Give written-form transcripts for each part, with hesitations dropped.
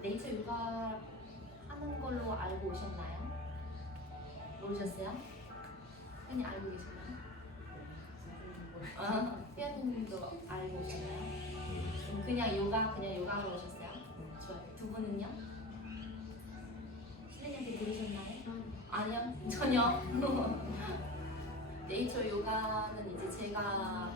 네이처 요가 하는 걸로 알고 오셨나요? 모르셨어요? 혜연이 알고 계시나요? 혜연님도 알고 오셨나요? 그냥 요가로 오셨어요? 좋아요. 두 분은요? 선생님한테 들으셨나요? 아니요, 전혀. 네이처 요가는 이제 제가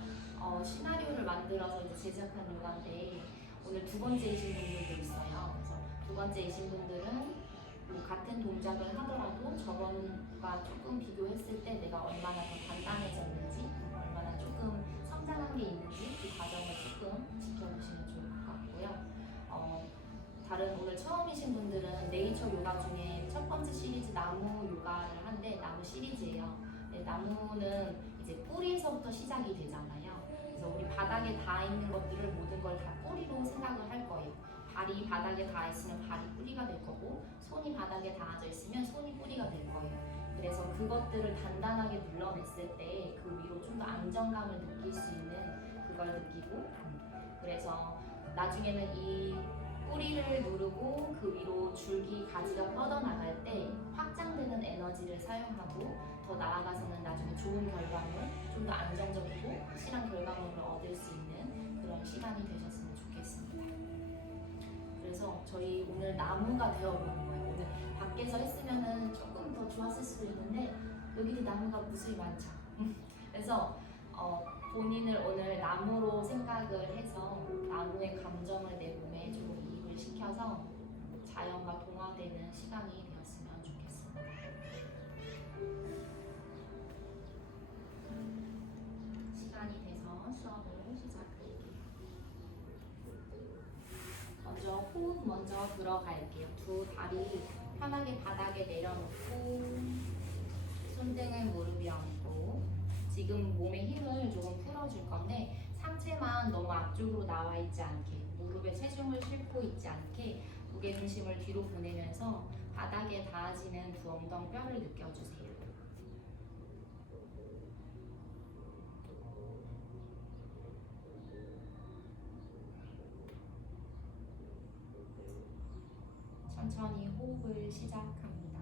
시나리오를 만들어서 이제 제작한 요가인데 오늘 두 번째이신 분들도 있어요. 그래서 두 번째이신 분들은 뭐 같은 동작을 하더라도 저번과 조금 비교했을 때 내가 얼마나 더 간단해졌는지, 얼마나 조금 성장한 게 있는지 그 과정을 조금 지켜보시면 좋을 것 같고요. 다른 오늘 처음이신 분들은 네이처 요가 중에 첫 번째 시리즈 나무 요가를 한데 나무 시리즈예요. 네, 나무는 이제 뿌리에서부터 시작이 되잖아요. 그래서 우리 바닥에 닿아 있는 것들을 모든 걸 다 뿌리로 생각을 할 거예요. 발이 바닥에 닿아 있으면 발이 뿌리가 될 거고, 손이 바닥에 닿아져 있으면 손이 뿌리가 될 거예요. 그래서 그것들을 단단하게 눌러냈을 때 그 위로 좀 더 안정감을 느낄 수 있는 그걸 느끼고, 그래서 나중에는 이 뿌리를 누르고 그 위로 줄기 가지가 뻗어나갈 때 확장되는 에너지를 사용하고 더 나아가서는 나중에 좋은 결과물, 좀 더 안정적이고 확실한 결과물을 얻을 수 있는 그런 시간이 되셨으면 좋겠습니다. 그래서 저희 오늘 나무가 되어보는 거예요. 오늘 밖에서 했으면 조금 더 좋았을 수도 있는데 여기도 나무가 무수히 많죠. 그래서 본인을 오늘 나무로 생각을 해서 나무의 감정을 내 몸에 좀 이입을 시켜서 자연과 동화되는 시간이 되었으면 좋겠습니다. 시간이 돼서 수업을 시작할게요. 먼저 호흡 먼저 들어갈게요. 두 다리 편하게 바닥에 내려놓고 손등을 무릎 위에 얹고 지금 몸의 힘을 조금 풀어줄 건데 상체만 너무 앞쪽으로 나와 있지 않게 무릎에 체중을 싣고 있지 않게 무게중심을 뒤로 보내면서 바닥에 닿아지는 두 엉덩뼈를 느껴주세요. 천천히 호흡을 시작합니다.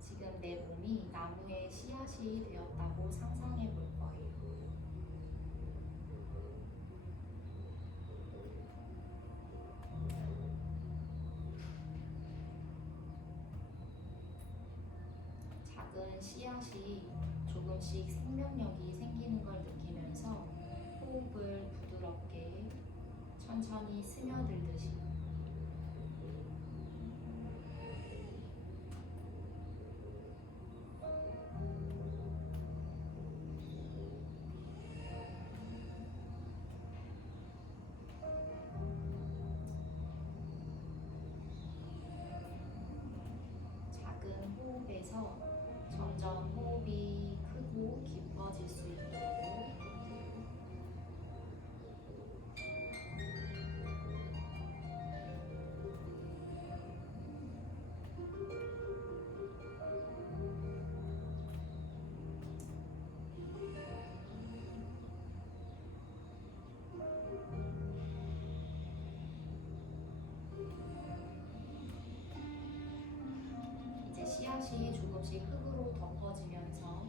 지금 내 몸이 나무의 씨앗이 되었다고 상상해 볼 거예요. 작은 씨앗이 조금씩 생명력이 생기는 걸 느끼면서 호흡을 부드럽게 천천히 스며들듯이 작은 호흡에서 점점 호흡이 크고 깊어질 수 있도록 이제 씨앗이 조금씩 흙으로 덮어지면서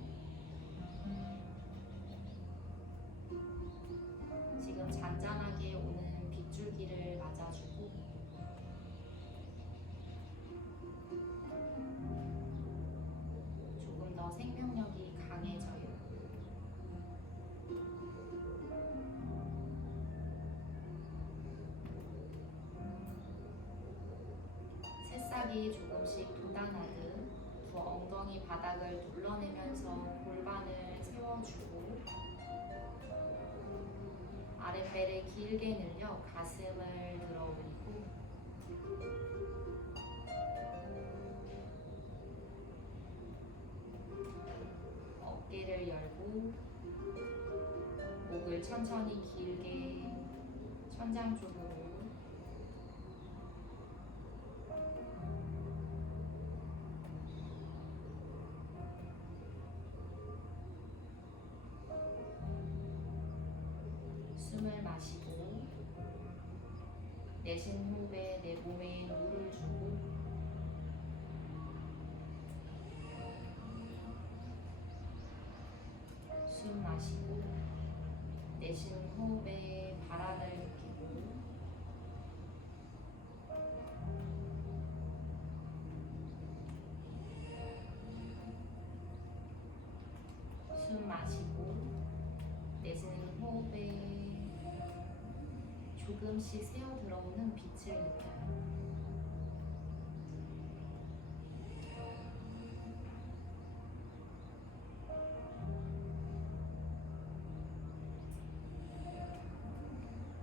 지금 잔잔하게 오는 빗줄기를 맞아주고 조금 더 생명력이 강해져요. 새싹이 조금씩 돋아나듯 두 엉덩이 바닥을 눌러내면서 골반을 세워주고 아랫배를 길게 늘려 가슴을 들어 올리고 어깨를 열고 목을 천천히 길게 천장 쪽으로 숨을 마시고 내쉬는 호흡에 내 몸에 물을 주고 숨 마시고 내쉬는 호흡에 바람을 느끼고 숨 마시고 내쉬는 호흡에 조금씩 새어 들어오는 빛을 느껴요.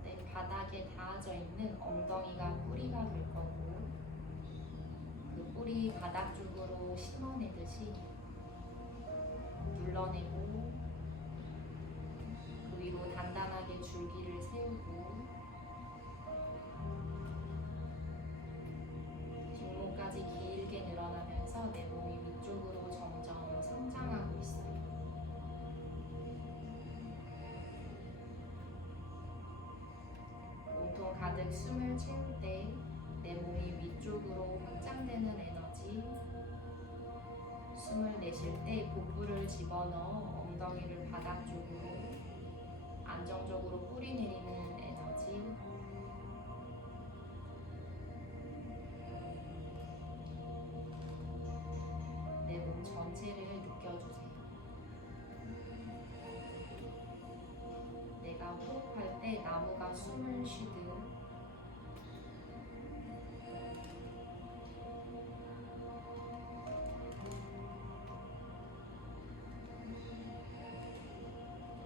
내 바닥에 닿아져 있는 엉덩이가 뿌리가 될 거고 그 뿌리 바닥 쪽으로 심어내듯이 눌러내고 그 위로 단단하게 줄기를 세우고 뒷목까지 길게 늘어나면서 내 몸이 위쪽으로 점점 성장하고 있어요. 몸통 가득 숨을 채울 때 내 몸이 위쪽으로 확장되는 에너지, 숨을 내쉴 때 복부를 집어넣어 엉덩이를 바닥 쪽으로 안정적으로 뿌리 내리는 에너지, 내 몸 전체를 느껴주세요. 내가 호흡할 때 나무가 숨을 쉬듯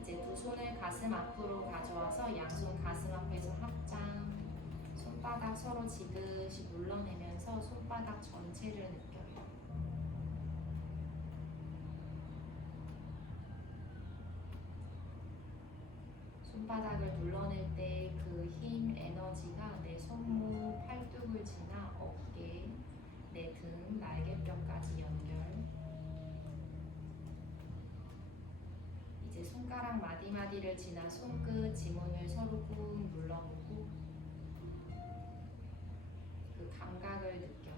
이제 두 손을 가슴 앞으로 가져와서 양손 가슴 앞에서 합장, 손바닥 서로 지그시 눌러내면서 손바닥 전체를 느껴요. 손바닥을 눌러낼 때 그 힘, 에너지가 내 손목, 팔뚝을 지나 어깨, 내 등, 날개뼈까지 연결. 이제 손가락 마디마디를 지나 손끝, 지문을 서로 꾹 눌러보고 그 감각을 느껴요.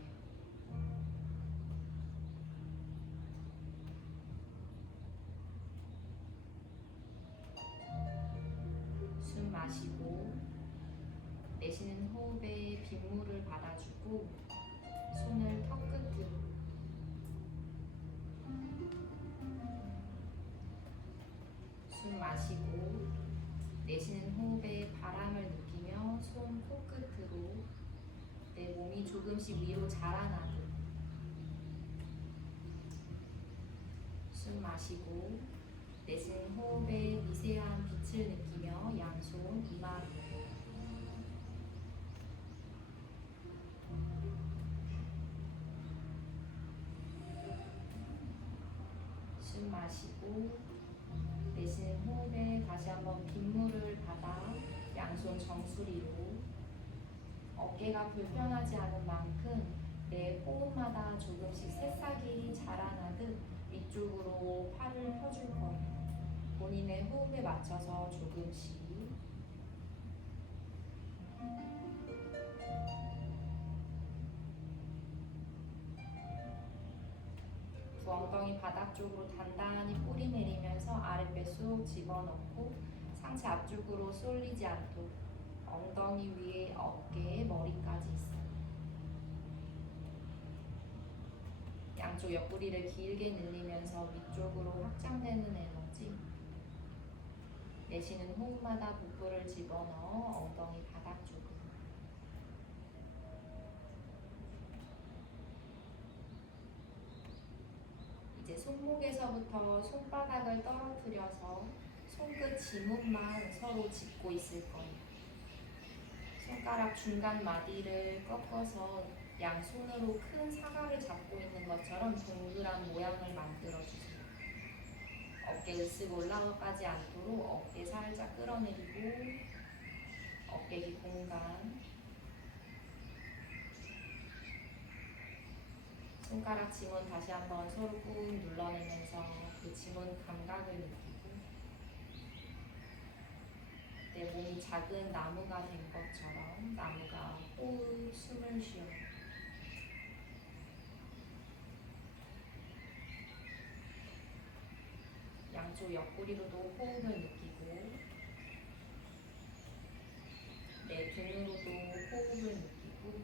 숨 마시고 내쉬는 호흡에 빗물을 받아주고 손을 턱끝으로 숨 마시고 내쉬는 호흡에 바람을 느끼며 손 코끝으로 내 몸이 조금씩 위로 자라나듯 숨 마시고 내쉬는 호흡에 미세한 빛을 느끼며 양손 이마 숨 마시고 내쉬는 호흡에 다시 한번 빗물을 받아 양손 정수리로 어깨가 불편하지 않은 만큼 내 호흡마다 조금씩 새싹이 자라나듯 위쪽으로 팔을 펴줄 거예요. 본인의 호흡에 맞춰서 조금씩 두 엉덩이 바닥 쪽으로 단단히 뿌리 내리면서 아랫배 쏙 집어넣고 상체 앞쪽으로 쏠리지 않도록 엉덩이 위에 어깨, 머리까지 있어요. 양쪽 옆구리를 길게 늘리면서 위쪽으로 확장되는 에너지. 내쉬는 호흡마다 복부를 집어넣어 엉덩이 바닥 쪽으로. 이제 손목에서부터 손바닥을 떨어뜨려서 손끝 지문만 서로 짚고 있을 거예요. 손가락 중간 마디를 꺾어서 양손으로 큰 사과를 잡고 있는 것처럼 동그란 모양을 만들어주세요. 어깨 으쓱 올라가지 않도록 어깨 살짝 끌어내리고 어깨 뒤 공간 손가락 지문 다시 한번 서로 꾹 눌러내면서 그 지문 감각을 느끼고 내 몸이 작은 나무가 된 것처럼 나무가 호흡, 숨을 쉬어요. 양쪽 옆구리로도 호흡을 느끼고 내 등으로도 호흡을 느끼고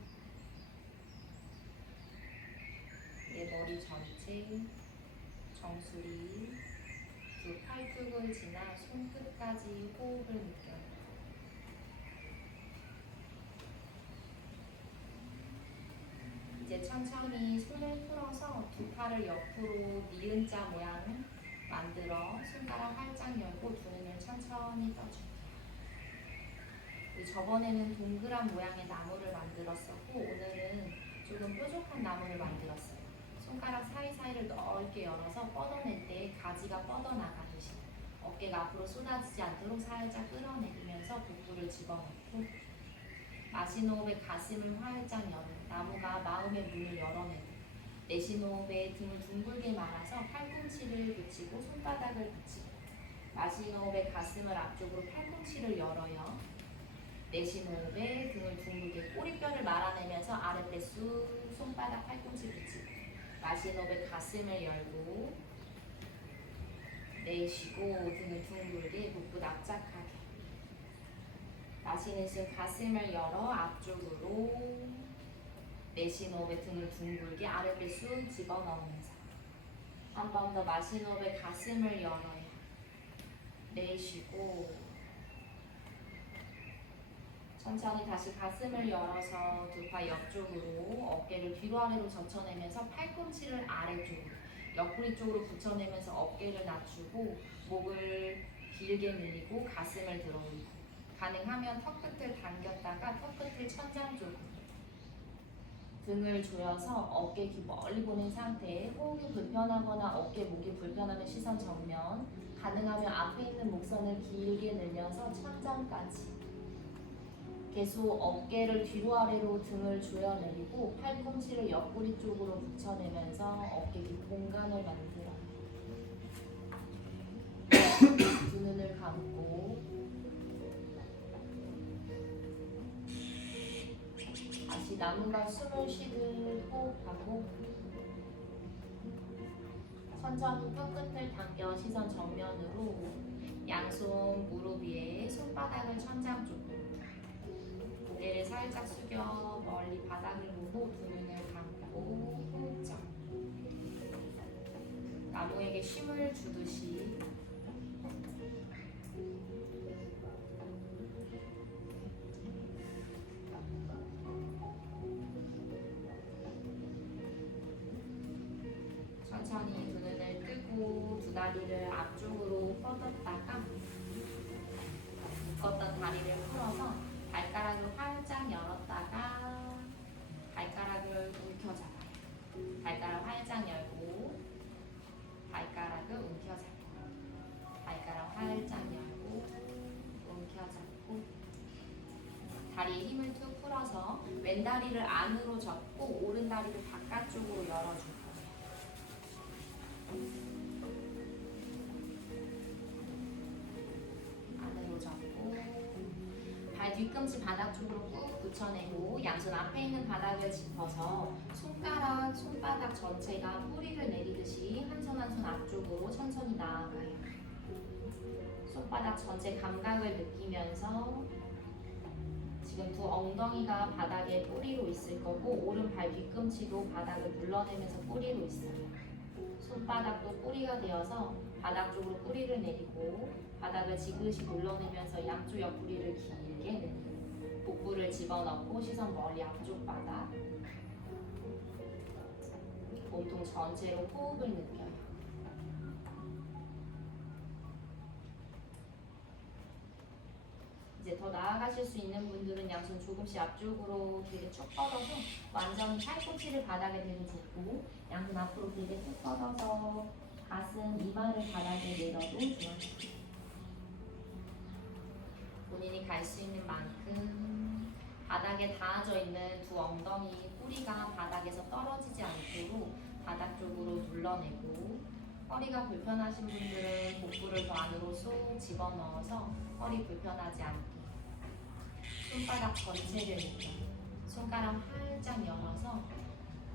내 머리 전체, 정수리, 두 팔뚝을 지나 손끝까지 호흡을 느껴요. 이제 천천히 손을 풀어서 두 팔을 옆으로 니은자 모양 만들어 손가락 활짝 열고 두 눈을 천천히 떠줄게요. 저번에는 동그란 모양의 나무를 만들었었고 오늘은 조금 뾰족한 나무를 만들었어요. 손가락 사이사이를 넓게 열어서 뻗어낼 때 가지가 뻗어나가듯이 어깨가 앞으로 쏟아지지 않도록 살짝 끌어내리면서 복부를 집어넣고 마신 호흡에 가슴을 활짝 여는 나무가 마음의 문을 열어내고 내쉬는 호흡에 등을 둥글게 말아서 팔꿈치를 붙이고 손바닥을 붙이고 마시는 호흡에 가슴을 앞쪽으로 팔꿈치를 열어요. 내쉬는 호흡에 등을 둥글게 꼬리뼈를 말아내면서 아랫배 쑥 손바닥 팔꿈치 붙이고 마시는 호흡에 가슴을 열고 내쉬고 등을 둥글게 복부 납작하게 마시는 숨 가슴을 열어 앞쪽으로 내쉬는 호흡에 등을 둥글게 아랫배 쑥 집어넣으면서 한 번 더 마시는 호흡에 가슴을 열어요. 내쉬고 천천히 다시 가슴을 열어서 두 팔 옆쪽으로 어깨를 뒤로 아래로 젖혀내면서 팔꿈치를 아래쪽으로 옆구리 쪽으로 붙여내면서 어깨를 낮추고 목을 길게 늘리고 가슴을 들어 올리고 가능하면 턱끝을 당겼다가 턱끝을 천장 쪽으로 등을 조여서 어깨 귀 멀리 보낸 상태에 호흡이 불편하거나 어깨 목이 불편하면 시선 정면 가능하면 앞에 있는 목선을 길게 늘려서 천장까지 계속 어깨를 뒤로 아래로 등을 조여내리고 팔꿈치를 옆구리 쪽으로 붙여내면서 어깨 귀 공간을 만들어요. 두 눈을 감고 다시 나무가 숨을 쉬듯 호흡하고 천천히 턱끝을 당겨 시선 정면으로 양손 무릎 위에 손바닥을 천장 쪽으로 고개를 살짝 숙여 멀리 바닥을 보고 두 눈을 감고 호흡장 나무에게 쉼을 주듯이 천천히 두 눈을 뜨고 두 다리를 앞쪽으로 뻗었다가 묶었던 다리를 풀어서 발가락을 활짝 열었다가 발가락을 움켜잡아요. 발가락 활짝 열고 발가락을 움켜잡고 발가락 활짝 열고 움켜잡고 다리에 힘을 툭 풀어서 왼 다리를 안으로 접고 오른 다리를 바깥쪽으로 열어줄 거예요. 안으로 접고 발 뒤꿈치 바닥 쪽으로 꾹 붙여내고 양손 앞에 있는 바닥을 짚어서 손가락, 손바닥 전체가 뿌리를 내리듯이 한 손 한 손 앞쪽으로 천천히 나아가요. 손바닥 전체 감각을 느끼면서 지금 두 엉덩이가 바닥에 뿌리로 있을 거고 오른 발 뒤꿈치도 바닥을 눌러내면서 뿌리로 있어요. 손바닥도 뿌리가 되어서 바닥 쪽으로 뿌리를 내리고 바닥을 지그시 눌러내면서 양쪽 옆구리를 길게 내리고 복부를 집어넣고 시선 멀리 앞쪽 바닥 몸통 전체로 호흡을 느껴요. 이제 더 나아가실 수 있는 분들은 양손 조금씩 앞쪽으로 되게 쭉 뻗어서 완전히 팔꿈치를 바닥에 대고 좋고 양손 앞으로 되게 쭉 뻗어서 가슴, 이마를 바닥에 내려도 좋아요. 본인이 갈 수 있는 만큼 바닥에 닿아져 있는 두 엉덩이 뿌리가 바닥에서 떨어지지 않도록 바닥 쪽으로 눌러내고 허리가 불편하신 분들은 복부를 더 안으로 쏙 집어넣어서 허리 불편하지 않게 손바닥 전체를 느껴요. 손가락 활짝 열어서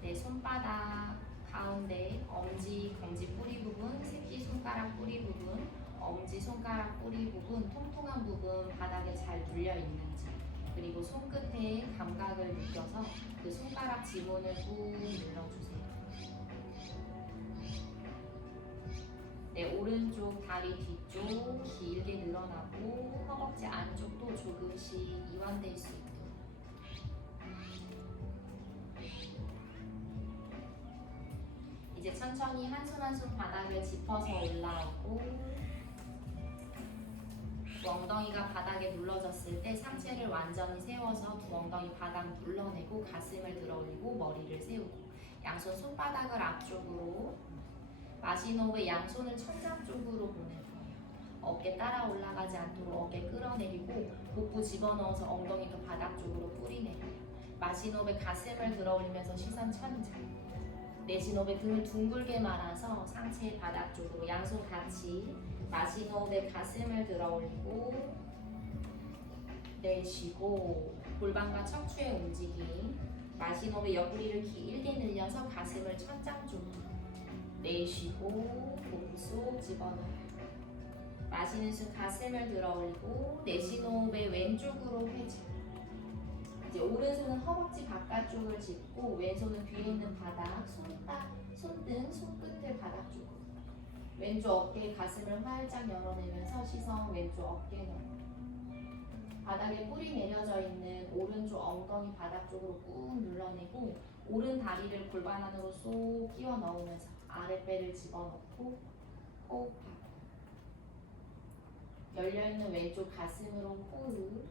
내 손바닥 가운데 엄지, 검지 뿌리 부분, 새끼손가락 뿌리 부분, 엄지손가락 뿌리 부분, 통통한 부분 바닥에 잘 눌려 있는지, 그리고 손끝에 감각을 느껴서 그 손가락 지문을 꾹 눌러주세요. 네, 오른쪽 다리 뒤쪽 길게 늘어나고 허벅지 안쪽도 조금씩 이완될 수 있도록. 이제 천천히 한 손 한 손 바닥을 짚어서 올라오고, 두 엉덩이가 바닥에 눌러졌을 때 상체를 완전히 세워서 두 엉덩이 바닥 눌러내고 가슴을 들어 올리고 머리를 세우고, 양손 손바닥을 앞쪽으로, 마신 호흡에 양손을 천장 쪽으로 보낼 거예요. 어깨 따라 올라가지 않도록 어깨 끌어내리고 복부 집어넣어서 엉덩이도 바닥 쪽으로 뿌리내려요. 마신 호흡에 가슴을 들어 올리면서 시선 천장. 내쉬는 호흡에 등을 둥글게 말아서 상체 바닥 쪽으로 양손 같이. 마신 호흡에 가슴을 들어 올리고 내쉬고 골반과 척추의 움직임. 마신 호흡에 옆구리를 길게 늘려서 가슴을 천장 쪽으로. 내쉬고 복부 속 집어넣어요. 마시는 숨 가슴을 들어 올리고 내쉬는 호흡에 왼쪽으로 회전. 이제 오른손은 허벅지 바깥쪽을 짚고 왼손은 뒤에 있는 바닥, 손등, 손끝을 바닥 쪽으로. 왼쪽 어깨 가슴을 활짝 열어내면서 시선 왼쪽 어깨 넓. 바닥에 뿌리 내려져 있는 오른쪽 엉덩이 바닥 쪽으로 꾹 눌러내고 오른 다리를 골반 안으로 쏙 끼워 넣으면서 아랫배를 집어넣고 호흡하고, 열려있는 왼쪽 가슴으로 호흡.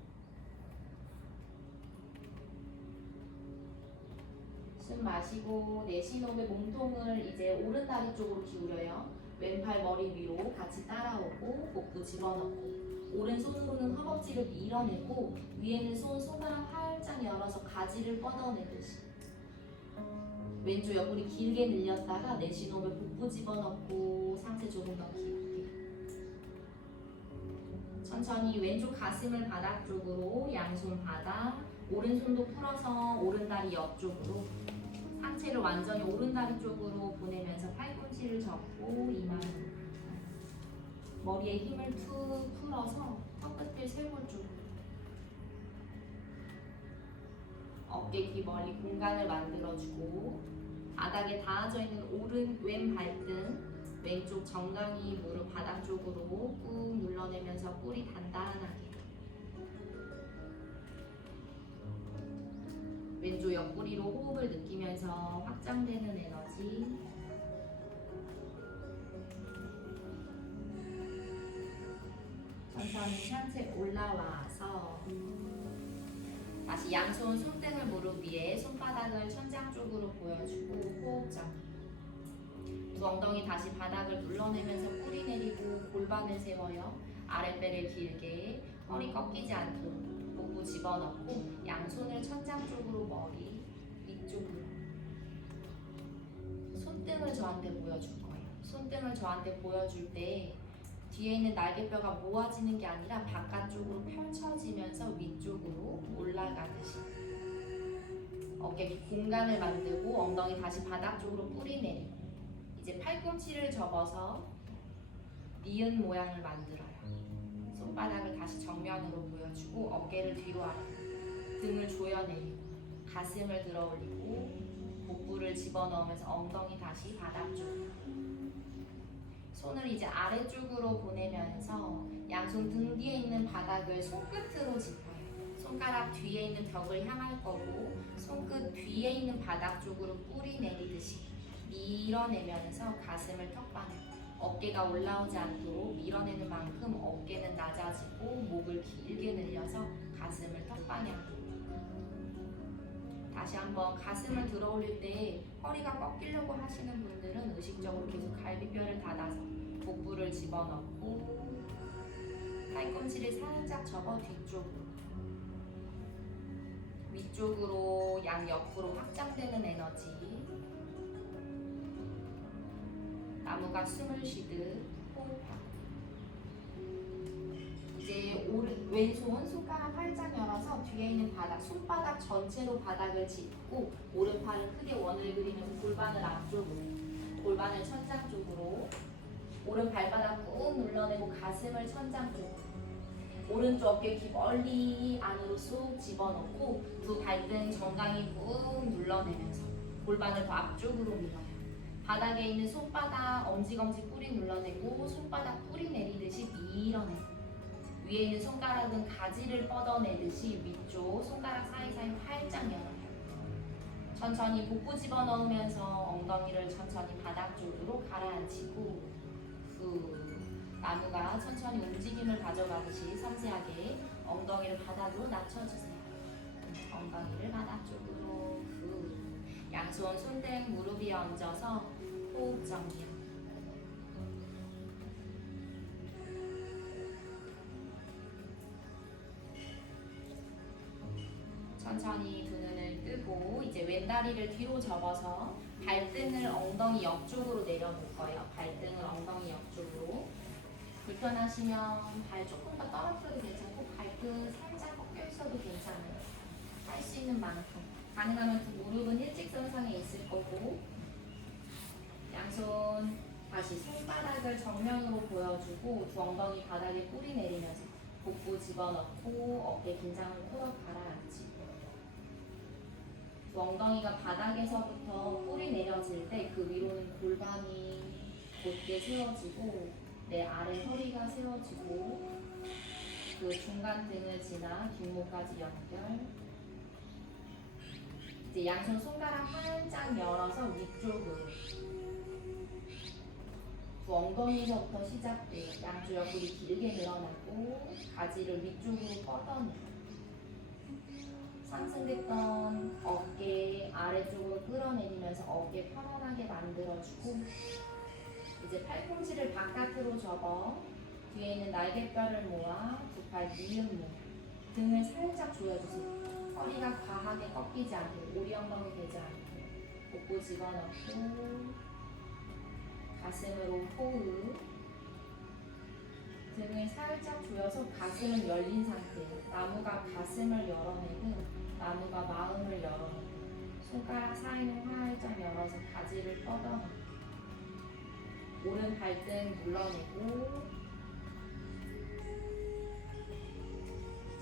숨 마시고 내쉬는 호흡에 몸통을 이제 오른 다리 쪽으로 기울여요. 왼팔 머리 위로 같이 따라오고 복부 집어넣고, 오른손으로는 허벅지를 밀어내고 위에는 손가락 활짝 열어서 가지를 뻗어내듯이. 왼쪽 옆구리 길게 늘렸다가 내쉬는 호흡에 복부 집어넣고 상체 조금 더 깊게. 천천히 왼쪽 가슴을 바닥 쪽으로, 양손 바닥, 오른손도 풀어서 오른다리 옆쪽으로, 상체를 완전히 오른다리 쪽으로 보내면서 팔꿈치를 접고 이마를, 머리에 힘을 툭 풀어서 턱끝을 쇄골 쪽으로. 어깨 귀 멀리 공간을 만들어주고 바닥에 닿아져 있는 왼 발등, 왼쪽 정강이 무릎 바닥 쪽으로 꾹 눌러내면서 뿌리 단단하게. 왼쪽 옆구리로 호흡을 느끼면서 확장되는 에너지. 천천히 상체 올라와서 다시 양손 손등을 무릎 위에, 손바닥을 천장 쪽으로 보여주고 호흡 정리. 두 엉덩이 다시 바닥을 눌러내면서 뿌리 내리고 골반을 세워요. 아랫배를 길게, 허리 꺾이지 않도록 복부 집어넣고 양손을 천장 쪽으로 머리 위쪽으로. 손등을 저한테 보여줄 거예요. 손등을 저한테 보여줄 때 뒤에 있는 날개뼈가 모아지는 게 아니라 바깥쪽으로 펼쳐지면서 위쪽으로 올라가듯이. 어깨 공간을 만들고 엉덩이 다시 바닥 쪽으로 뿌리 내리고, 이제 팔꿈치를 접어서 니은 모양을 만들어요. 손바닥을 다시 정면으로 보여주고 어깨를 뒤로 아래, 등을 조여내리고 가슴을 들어 올리고 복부를 집어넣으면서 엉덩이 다시 바닥 쪽으로. 손을 이제 아래쪽으로 보내면서 양손 등 뒤에 있는 바닥을 손끝으로 짚어요. 손가락 뒤에 있는 벽을 향할 거고 손끝 뒤에 있는 바닥 쪽으로 뿌리 내리듯이 밀어내면서 가슴을 턱방에. 어깨가 올라오지 않도록 밀어내는 만큼 어깨는 낮아지고 목을 길게 늘려서 가슴을 턱방향으로. 다시 한번 가슴을 들어 올릴 때 허리가 꺾이려고 하시는 분들은 의식적으로 계속 갈비뼈를 닫아서 복부를 집어넣고 팔꿈치를 살짝 접어 뒤쪽으로, 위쪽으로 양옆으로 확장되는 에너지. 나무가 숨을 쉬듯 호흡하고, 이제 왼손 손가락 활짝 열어서 뒤에 있는 바닥, 손바닥 전체로 바닥을 짚고 오른팔은 크게 원을 그리면서 골반을 앞쪽으로, 골반을 천장 쪽으로, 오른 발바닥 꾹 눌러내고 가슴을 천장 쪽으로, 오른쪽 어깨 귀 멀리 안으로 쏙 집어넣고 두 발등 정강이 꾹 눌러내면서 골반을 더 앞쪽으로 밀어요. 바닥에 있는 손바닥 엄지검지 뿌리 눌러내고 손바닥 뿌리 내리듯이 밀어내고 위에 있는 손가락은 가지를 뻗어내듯이 위쪽 손가락 사이사이 활짝 열어요. 천천히 복부 집어넣으면서 엉덩이를 천천히 바닥 쪽으로 가라앉히고 나무가 천천히 움직임을 가져가듯이 섬세하게 엉덩이를 바닥으로 낮춰주세요. 엉덩이를 바닥 쪽으로 양손 손등 무릎 위에 얹어서 호흡 정리요. 천천히 두 눈을 뜨고 이제 왼다리를 뒤로 접어서 발등을 엉덩이 옆쪽으로 내려놓을 거예요. 발등을 엉덩이 옆쪽으로. 불편하시면 발 조금 더 떨어뜨려도 괜찮고 발끝 살짝 꺾여 있어도 괜찮아요. 할 수 있는 만큼. 가능하면 두 무릎은 일직선상에 있을 거고 양손 다시 손바닥을 정면으로 보여주고 두 엉덩이 바닥에 뿌리 내리면서 복부 집어넣고 어깨 긴장을 풀어 가라앉히고 두 엉덩이가 바닥에서부터 뿌리 내려질 때 그 위로는 골반이 곧게 세워지고 내 아래 허리가 세워지고 그 중간 등을 지나 뒷목까지 연결. 이제 양손 손가락 활짝 열어서 위쪽으로 두 엉덩이에서부터 시작돼요. 양쪽 옆구리 길게 늘어나고 가지를 위쪽으로 뻗어내요. 상승됐던 어깨 아래쪽으로 끌어내리면서 어깨 편안하게 만들어주고 이제 팔꿈치를 바깥으로 접어 뒤에 있는 날개뼈를 모아 두 팔 니은 모아 등을 살짝 조여주세요. 허리가 과하게 꺾이지 않고 오리 엉덩이 되지 않고 복부 집어넣고 가슴으로 호흡 등을 살짝 조여서 가슴은 열린 상태예요. 나무가 가슴을 열어내고 나무가 마음을 열어내고 손가락 사이는 활짝 열어서 가지를 뻗어내고 오른 발등 눌러내고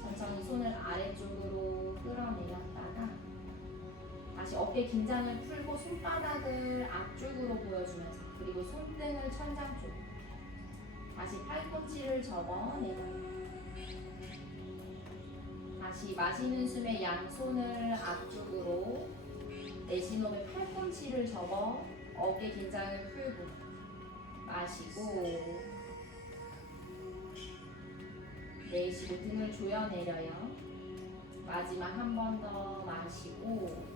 천천히 손을 아래쪽으로 끌어내렸다가 다시 어깨 긴장을 풀고 손바닥을 앞쪽으로 보여주면서 그리고 손등을 천장 쪽 다시 팔꿈치를 접어 내려요. 다시 마시는 숨에 양손을 앞쪽으로 내쉬는 호흡에 팔꿈치를 접어 어깨 긴장을 풀고 마시고 내쉬고 등을 조여내려요. 마지막 한 번 더 마시고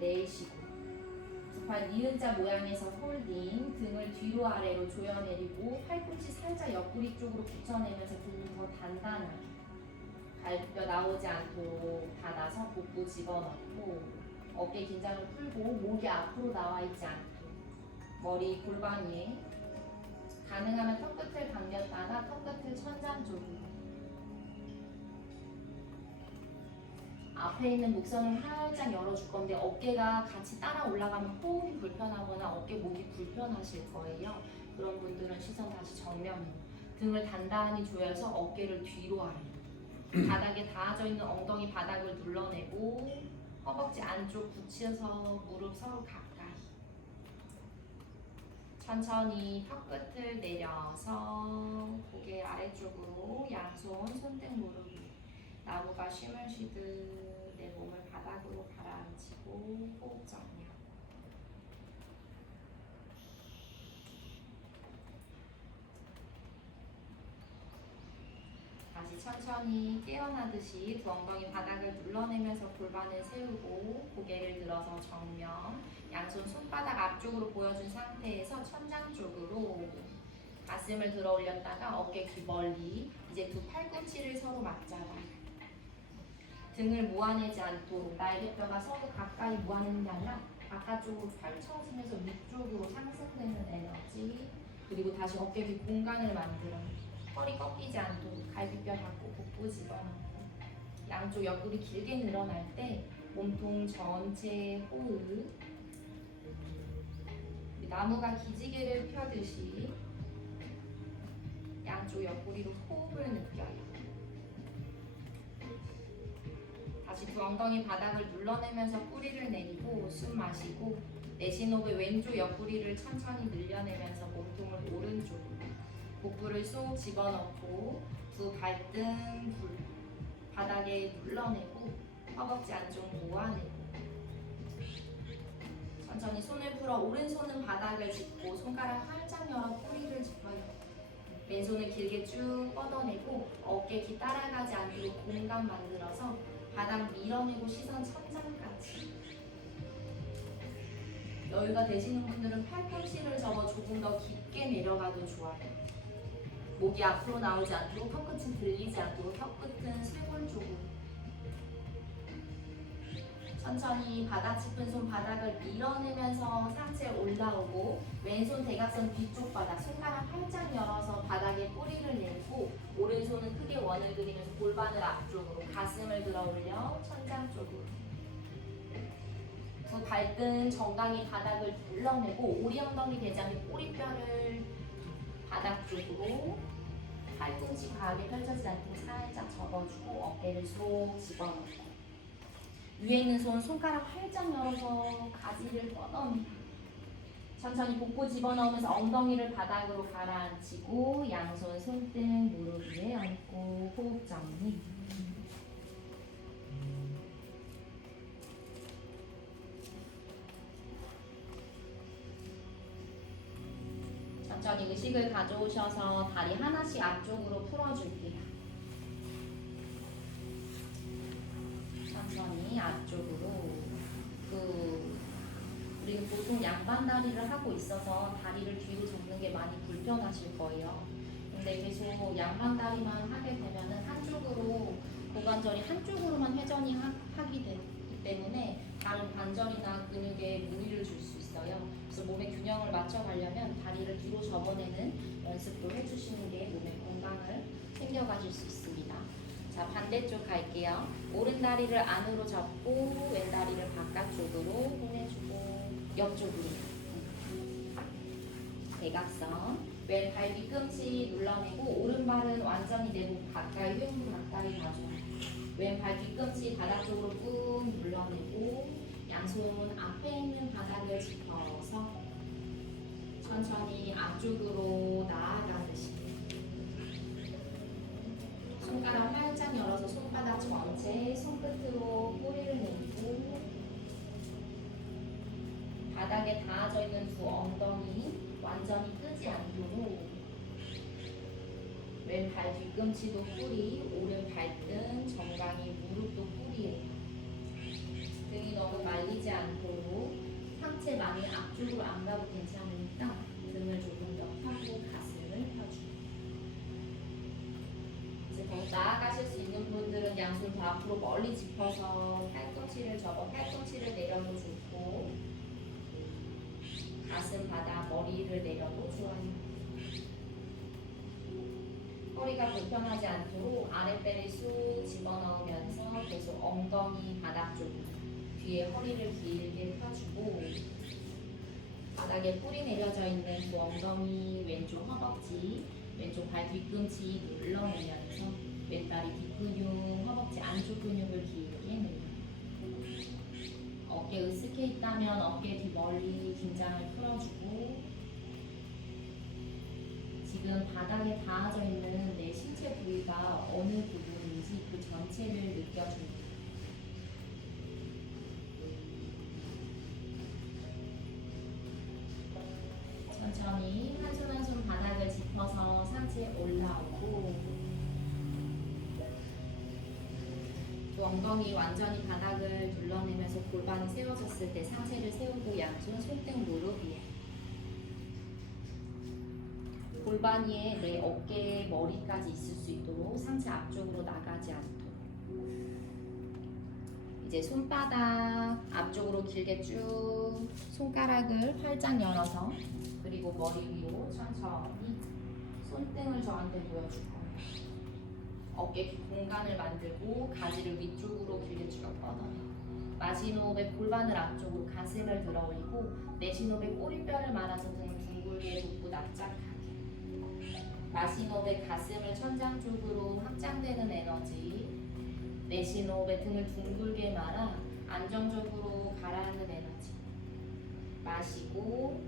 내쉬고 두 팔 니은자 모양에서 홀딩 등을 뒤로 아래로 조여내리고 팔꿈치 살짝 옆구리 쪽으로 붙여내면서 등을 더 단단하게 발뼈 나오지 않도록 닫아서 복부 집어넣고 어깨 긴장을 풀고 목이 앞으로 나와 있지 않도록 머리 골반 위에 가능하면 턱끝을 당겼다가 턱끝을 천장 쪽으로 앞에 있는 목선을 활짝 열어줄 건데 어깨가 같이 따라 올라가면 호흡이 불편하거나 어깨 목이 불편하실 거예요. 그런 분들은 시선 다시 정면으로 등을 단단히 조여서 어깨를 뒤로 아래로 바닥에 닿아져 있는 엉덩이 바닥을 눌러내고 허벅지 안쪽 붙여서 무릎 서로 가까이 천천히 턱끝을 내려서 고개 아래쪽으로 양손 손등 무릎 나무가 쉼을 쉬듯 내 몸을 바닥으로 가라앉히고 호흡 정리. 다시 천천히 깨어나듯이 두 엉덩이 바닥을 눌러내면서 골반을 세우고 고개를 들어서 정면 양손 손바닥 앞쪽으로 보여준 상태에서 천장 쪽으로 가슴을 들어 올렸다가 어깨 귀 멀리 이제 두 팔꿈치를 서로 맞잡아요. 등을 모아내지 않도록 날개뼈가 서로 가까이 모아내는 게 아니라 바깥쪽으로 펼쳐지면서 위쪽으로 상승되는 에너지 그리고 다시 어깨 뒤 공간을 만들어 허리 꺾이지 허벅지 안쪽 갈비뼈 닫고 복부 집어넣고 양쪽 옆구리 길게 늘어날 때 몸통 전체 호흡 나무가 기지개를 펴듯이 양쪽 옆구리로 호흡을 느껴요. 다시 두 엉덩이 바닥을 눌러내면서 뿌리를 내리고 숨 마시고 내쉬는 호흡에 왼쪽 옆구리를 천천히 늘려내면서 몸통을 오른쪽으로 복부를 쏙 집어넣고 두 발등 바닥에 눌러내고 허벅지 안쪽 모아내고 천천히 손을 풀어 오른손은 바닥을 짚고 손가락 활짝 열어 뿌리를 짚어요. 왼손을 길게 쭉 뻗어내고 어깨 귀 따라가지 않도록 공간 만들어서 바닥 밀어내고 시선 천장까지. 여유가 되시는 분들은 팔꿈치를 접어 조금 더 깊게 내려가도 좋아요. 목이 앞으로 나오지 않도록 턱끝은 들리지 않도록 턱끝은 쇄골 쪽으로. 천천히 바닥 짚은 손 바닥을 밀어내면서 상체 올라오고 왼손 대각선 뒤쪽 바닥 손가락 활짝 열어서 바닥에 뿌리를 내고 오른손은 크게 원을 그리면서 골반을 앞쪽으로 가슴을 들어 올려 천장 쪽으로. 두 발등 정강이 바닥을 눌러내고 오리 엉덩이 대장에 꼬리뼈를 바닥 쪽으로 팔꿈치 과하게 펼쳐지지 않도록 살짝 접어주고 어깨를 쏙 집어넣고 위에 있는 손가락 활짝 열어서 가지를 뻗어내고 천천히 복부 집어넣으면서 엉덩이를 바닥으로 가라앉히고 양손 손등 무릎 위에 얹고 호흡 정리. 천천히 의식을 가져오셔서 다리 하나씩 앞쪽으로 풀어줄게요. 천천히 앞쪽으로. 우리는 보통 양반 다리를 하고 있어서 다리를 뒤로 접는 게 많이 불편하실 거예요. 근데 계속 양반 다리만 하게 되면은 한쪽으로 고관절이 한쪽으로만 회전이 하게 되기 때문에 다른 관절이나 근육에 무리를 줄 수 있어요. 그래서 몸의 균형을 맞춰가려면 다리를 뒤로 접어내는 연습도 해주시는 게 몸의 건강을 챙겨가실 수 있습니다. 자, 반대쪽 갈게요. 오른 다리를 안으로 접고 왼 다리를 바깥쪽으로 보내주고 옆쪽으로 대각선 왼 발 뒤꿈치 눌러내고 오른발은 완전히 내 목 가까이 흉부 가까이 가져요. 왼 발 뒤꿈치 바닥 쪽으로 꾹 눌러내고 양손 앞에 있는 바닥을 짚어서 천천히 앞쪽으로 나아가듯이 손가락 활짝 열어서 손바닥 전체 손끝으로 뿌리를 내리고 바닥에 닿아져 있는 두 엉덩이 완전히 뜨지 않도록 왼 발 뒤꿈치도 뿌리, 오른 발등, 정강이, 무릎도 뿌리예요. 등이 너무 말리지 않도록 상체 많이 앞쪽으로 안 가도 괜찮으니까 등을 조금 더 펴고 가슴을 펴주고 이제 더 나아가실 수 있는 분들은 양손 더 앞으로 멀리 짚어서 팔꿈치를 접어 팔꿈치를 내려도 좋고 가슴 바닥 머리를 내려도 좋아요. 허리가 불편하지 않도록 아랫배를 쑥 집어넣으면서 계속 엉덩이 바닥 쪽 뒤에 허리를 길게 펴주고 바닥에 뿌리 내려져 있는 그 엉덩이 왼쪽 허벅지 왼쪽 발 뒤꿈치 눌러내면서 왼다리 뒷근육 허벅지 안쪽 근육을 길게 늘려 어깨 으쓱해 있다면 어깨 뒤 멀리 긴장을 풀어주고 지금 바닥에 닿아져 있는 내 신체 부위가 어느 부분인지 그 전체를 느껴줍니다. 천천히 한 손 한 손 바닥을 짚어서 상체에 올라오고 또 엉덩이 완전히 바닥을 눌러내면서 골반이 세워졌을 때 상체를 세우고 양손 손등 무릎 위에 골반 위에 내 어깨 머리까지 있을 수 있도록 상체 앞쪽으로 나가지 않도록 이제 손바닥 앞쪽으로 길게 쭉 손가락을 활짝 열어서 그리고 머리 위로 천천히 손등을 저한테 보여줄 거예요. 어깨 공간을 만들고 가지를 위쪽으로 길게 쭉 뻗어요. 마신 호흡에 골반을 앞쪽으로 가슴을 들어 올리고 내쉬는 호흡에 꼬리뼈를 말아서 등을 둥글게 돋고 납작하게. 마신 호흡에 가슴을 천장 쪽으로 확장되는 에너지. 내쉬는 호흡에 등을 둥글게 말아 안정적으로 가라앉는 에너지. 마시고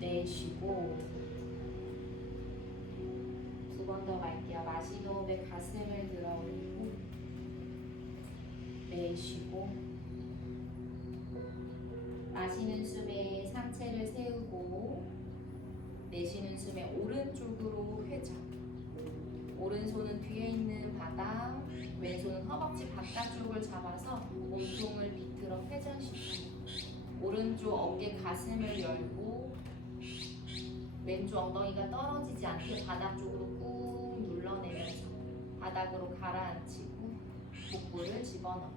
내쉬고. 두 번 더 갈게요. 마시는 호흡에 가슴을 들어 올리고 내쉬고. 마시는 숨에 상체를 세우고 내쉬는 숨에 오른쪽으로 회전. 오른손은 뒤에 있는 바닥, 왼손은 허벅지 바깥쪽을 잡아서 몸통을 밑으로 회전시켜요. 오른쪽 어깨 가슴을 열고 왼쪽 엉덩이가 떨어지지 않게 바닥 쪽으로 꾹 눌러내면서 바닥으로 가라앉히고 복부를 집어넣고.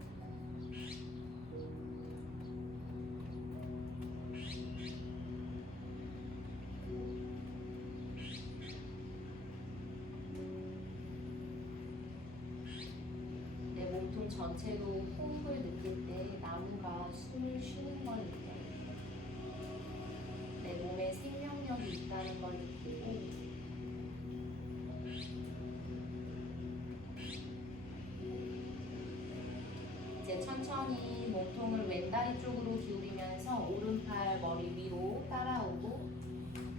내 몸통 전체로 호흡을 느낄 때 나무가 숨을 쉬는 걸 느껴요. 내 몸에 생명력이 있다는 걸 느끼고 이제 천천히 몸통을 왼다리 쪽으로 기울이면서 오른팔 머리 위로 따라오고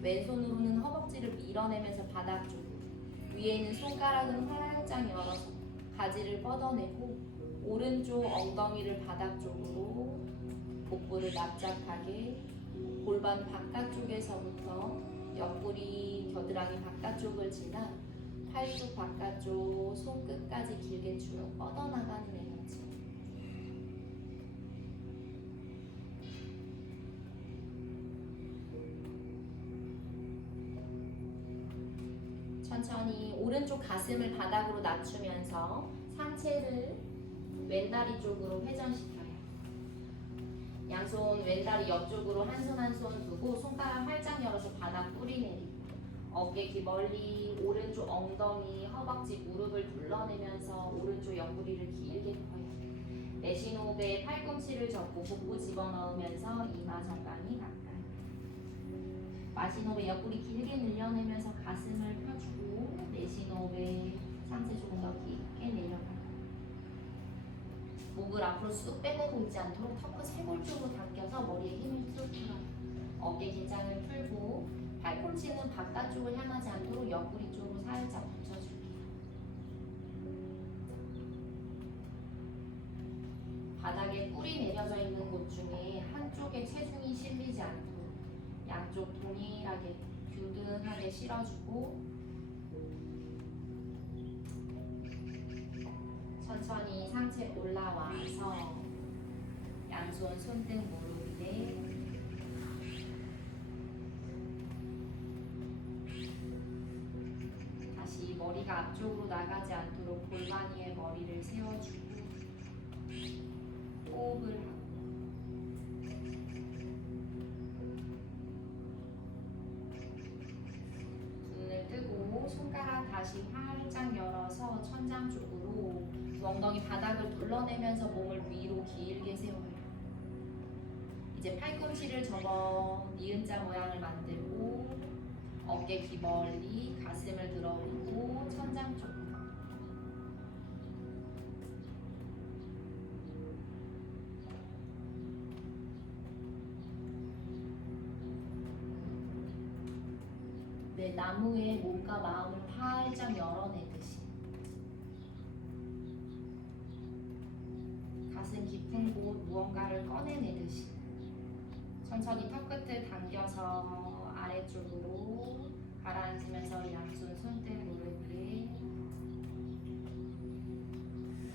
왼손으로는 허벅지를 밀어내면서 바닥 쪽으로 위에 있는 손가락은 활짝 열어서 가지를 뻗어내고 오른쪽 엉덩이를 바닥 쪽으로 복부를 납작하게 골반 바깥쪽에서부터 옆구리 겨드랑이 바깥쪽을 지나 팔뚝 바깥쪽 손끝까지 길게 쭉 뻗어나가는 에너지. 천천히 오른쪽 가슴을 바닥으로 낮추면서 상체를 왼다리 쪽으로 회전시켜요. 양손 왼다리 옆쪽으로 한 손 한 손 두고 손가락 활짝 열어서 바닥 뿌리 내리고 어깨 귀 멀리 오른쪽 엉덩이 허벅지 무릎을 둘러내면서 오른쪽 옆구리를 길게 펴요. 내쉬는 호흡에 팔꿈치를 접고 복부 집어넣으면서 이마 정강이 가까이. 마시는 호흡에 옆구리 길게 늘려내면서 가슴을 펴주고 내쉬는 호흡에 상체 조금 더 깊게 내려가요. 목을 앞으로 쑥 빼내고 있지 않도록 턱끝 쇄골 쪽으로 당겨서 머리에 힘을 쭉 풀어요. 어깨 긴장을 풀고 팔꿈치는 바깥쪽을 향하지 않도록 옆구리 쪽으로 살짝 붙여줄게요. 바닥에 뿔이 내려져 있는 곳 중에 한쪽에 체중이 실리지 않도록 양쪽 동일하게 균등하게 실어주고 천천히 상체 올라와서 양손 손등 무릎 위에 다시 머리가 앞쪽으로 나가지 않도록 골반 위에 머리를 세워주고 호흡을 하고 눈을 뜨고 손가락 다시 활짝 열어서 천장 쪽으로 엉덩이 바닥을 눌러내면서 몸을 위로 길게 세워요. 이제 팔꿈치를 접어 니은자 모양을 만들고 어깨 귀 멀리 가슴을 들어 올리고 천장 쪽으로 내 나무의 몸과 마음을 활짝 열어내듯이 가슴 깊은 곳 무언가를 꺼내내듯이 천천히 턱끝을 당겨서 아래쪽으로 가라앉으면서 양손 손등 무릎 위에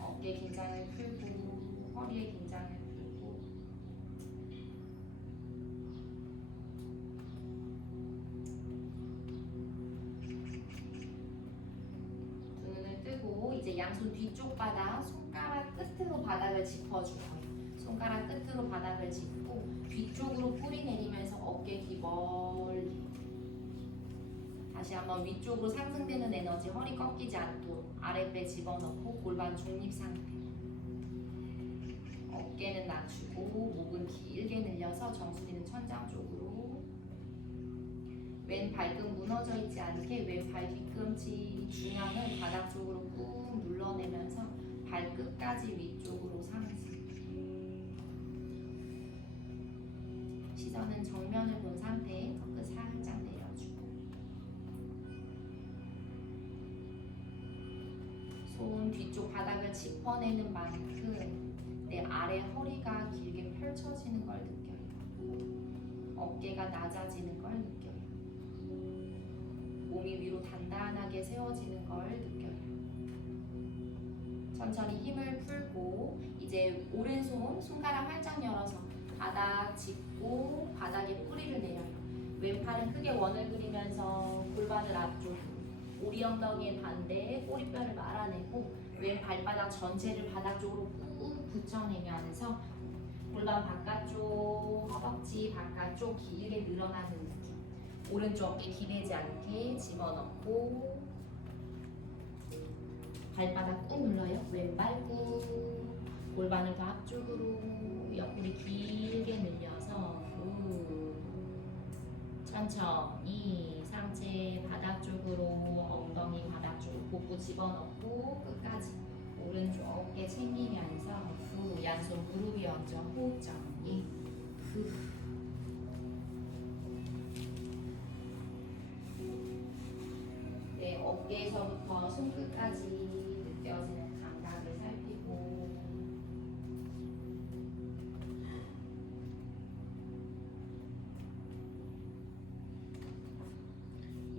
어깨 긴장을 풀고 허리에 긴장을 풀고 두 눈을 뜨고 이제 양손 뒤쪽 바닥 손가락 끝으로 바닥을 짚어줄 거예요. 손가락 끝으로 바닥을 짚고 뒤쪽으로 뿌리 내리면서 어깨 귀 멀리 다시 한번 위쪽으로 상승되는 에너지 허리 꺾이지 않도록 아랫배 집어넣고 골반 중립 상태. 어깨는 낮추고 목은 길게 늘려서 정수리는 천장 쪽으로. 왼 발끝 무너져 있지 않게 왼발 뒤꿈치 중앙을 바닥 쪽으로 꾹 눌러내면서 발끝까지 위쪽으로 상승. 시선은 정면을 본 상태에 턱끝 살짝 내려주고 손 뒤쪽 바닥을 짚어내는 만큼 내 아래 허리가 길게 펼쳐지는 걸 느껴요. 어깨가 낮아지는 걸 느껴요. 몸이 위로 단단하게 세워지는 걸 느껴요. 천천히 힘을 풀고 이제 오른손 손가락 활짝 열어서 바닥 짚고 바닥에 뿌리를 내려요. 왼팔은 크게 원을 그리면서 골반을 앞쪽으로, 오리 엉덩이의 반대에 꼬리뼈를 말아내고 왼 발바닥 전체를 바닥 쪽으로 꾹 붙여내면서 골반 바깥쪽, 허벅지 바깥쪽 길게 늘어나는 느낌. 오른쪽 어깨 기대지 않게 집어넣고 발바닥 꾹 눌러요. 왼발 꾹. 골반을 더 앞쪽으로 옆구리 길게 늘려서 천천히 상체 바닥 쪽으로 엉덩이 바닥 쪽으로 복부 집어넣고 끝까지 오른쪽 어깨 챙기면서 양손 무릎 이어져 호흡 정리. 네, 어깨에서부터 손끝까지 느껴지는 감각을 살피고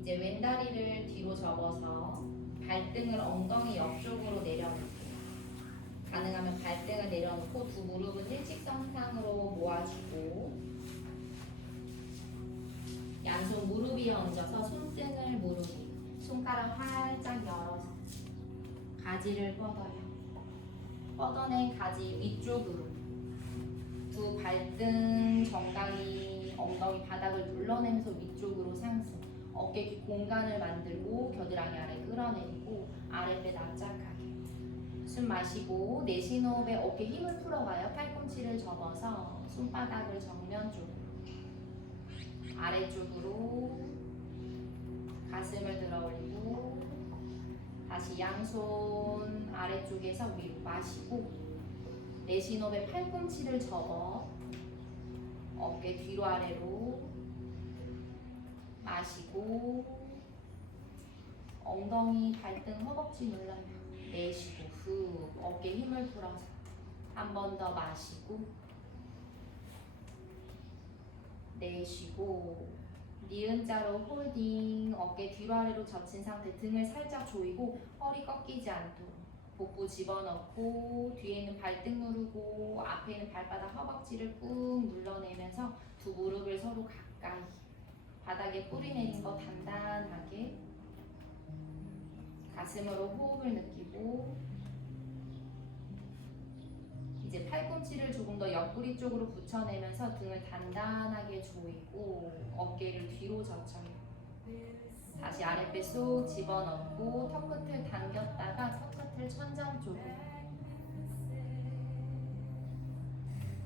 이제 왼다리를 뒤로 접어서 발등을 엉덩이 옆쪽으로 내려놓고 가능하면 발등을 내려놓고 두 무릎은 일직선상으로 모아주고 양손 무릎 위에 얹어서 손등을 무릎 위에 손가락 활짝 열어서 가지를 뻗어요. 뻗어낸 가지 위쪽으로 두 발등 정강이 엉덩이 바닥을 눌러내면서 위쪽으로 상승. 어깨 뒤 공간을 만들고 겨드랑이 아래 끌어내리고 아랫배 납작하게. 숨 마시고 내쉬는 호흡에 어깨 힘을 풀어가요. 팔꿈치를 접어서 손바닥을 정면 쪽으로 아래쪽으로 가슴을 들어 올리고 다시 양손 아래쪽에서 위로 마시고 내쉬는 호흡에 팔꿈치를 접어 어깨 뒤로 아래로 마시고 엉덩이, 발등, 허벅지 눌러요. 내쉬고 후 어깨 힘을 풀어서 한 번 더 마시고 내쉬고 니은자로 홀딩. 어깨 뒤로 아래로 젖힌 상태. 등을 살짝 조이고 허리 꺾이지 않도록 복부 집어넣고 뒤에 있는 발등 누르고 앞에 있는 발바닥 허벅지를 꾹 눌러내면서 두 무릎을 서로 가까이 바닥에 뿌리 내린 거 단단하게 가슴으로 호흡을 느끼고 이제 팔꿈치를 조금 더 옆구리 쪽으로 붙여내면서 등을 단단하게 조이고 어깨를 뒤로 젖혀요. 다시 아랫배 쏙 집어넣고 턱끝을 당겼다가 턱끝을 천장 쪽으로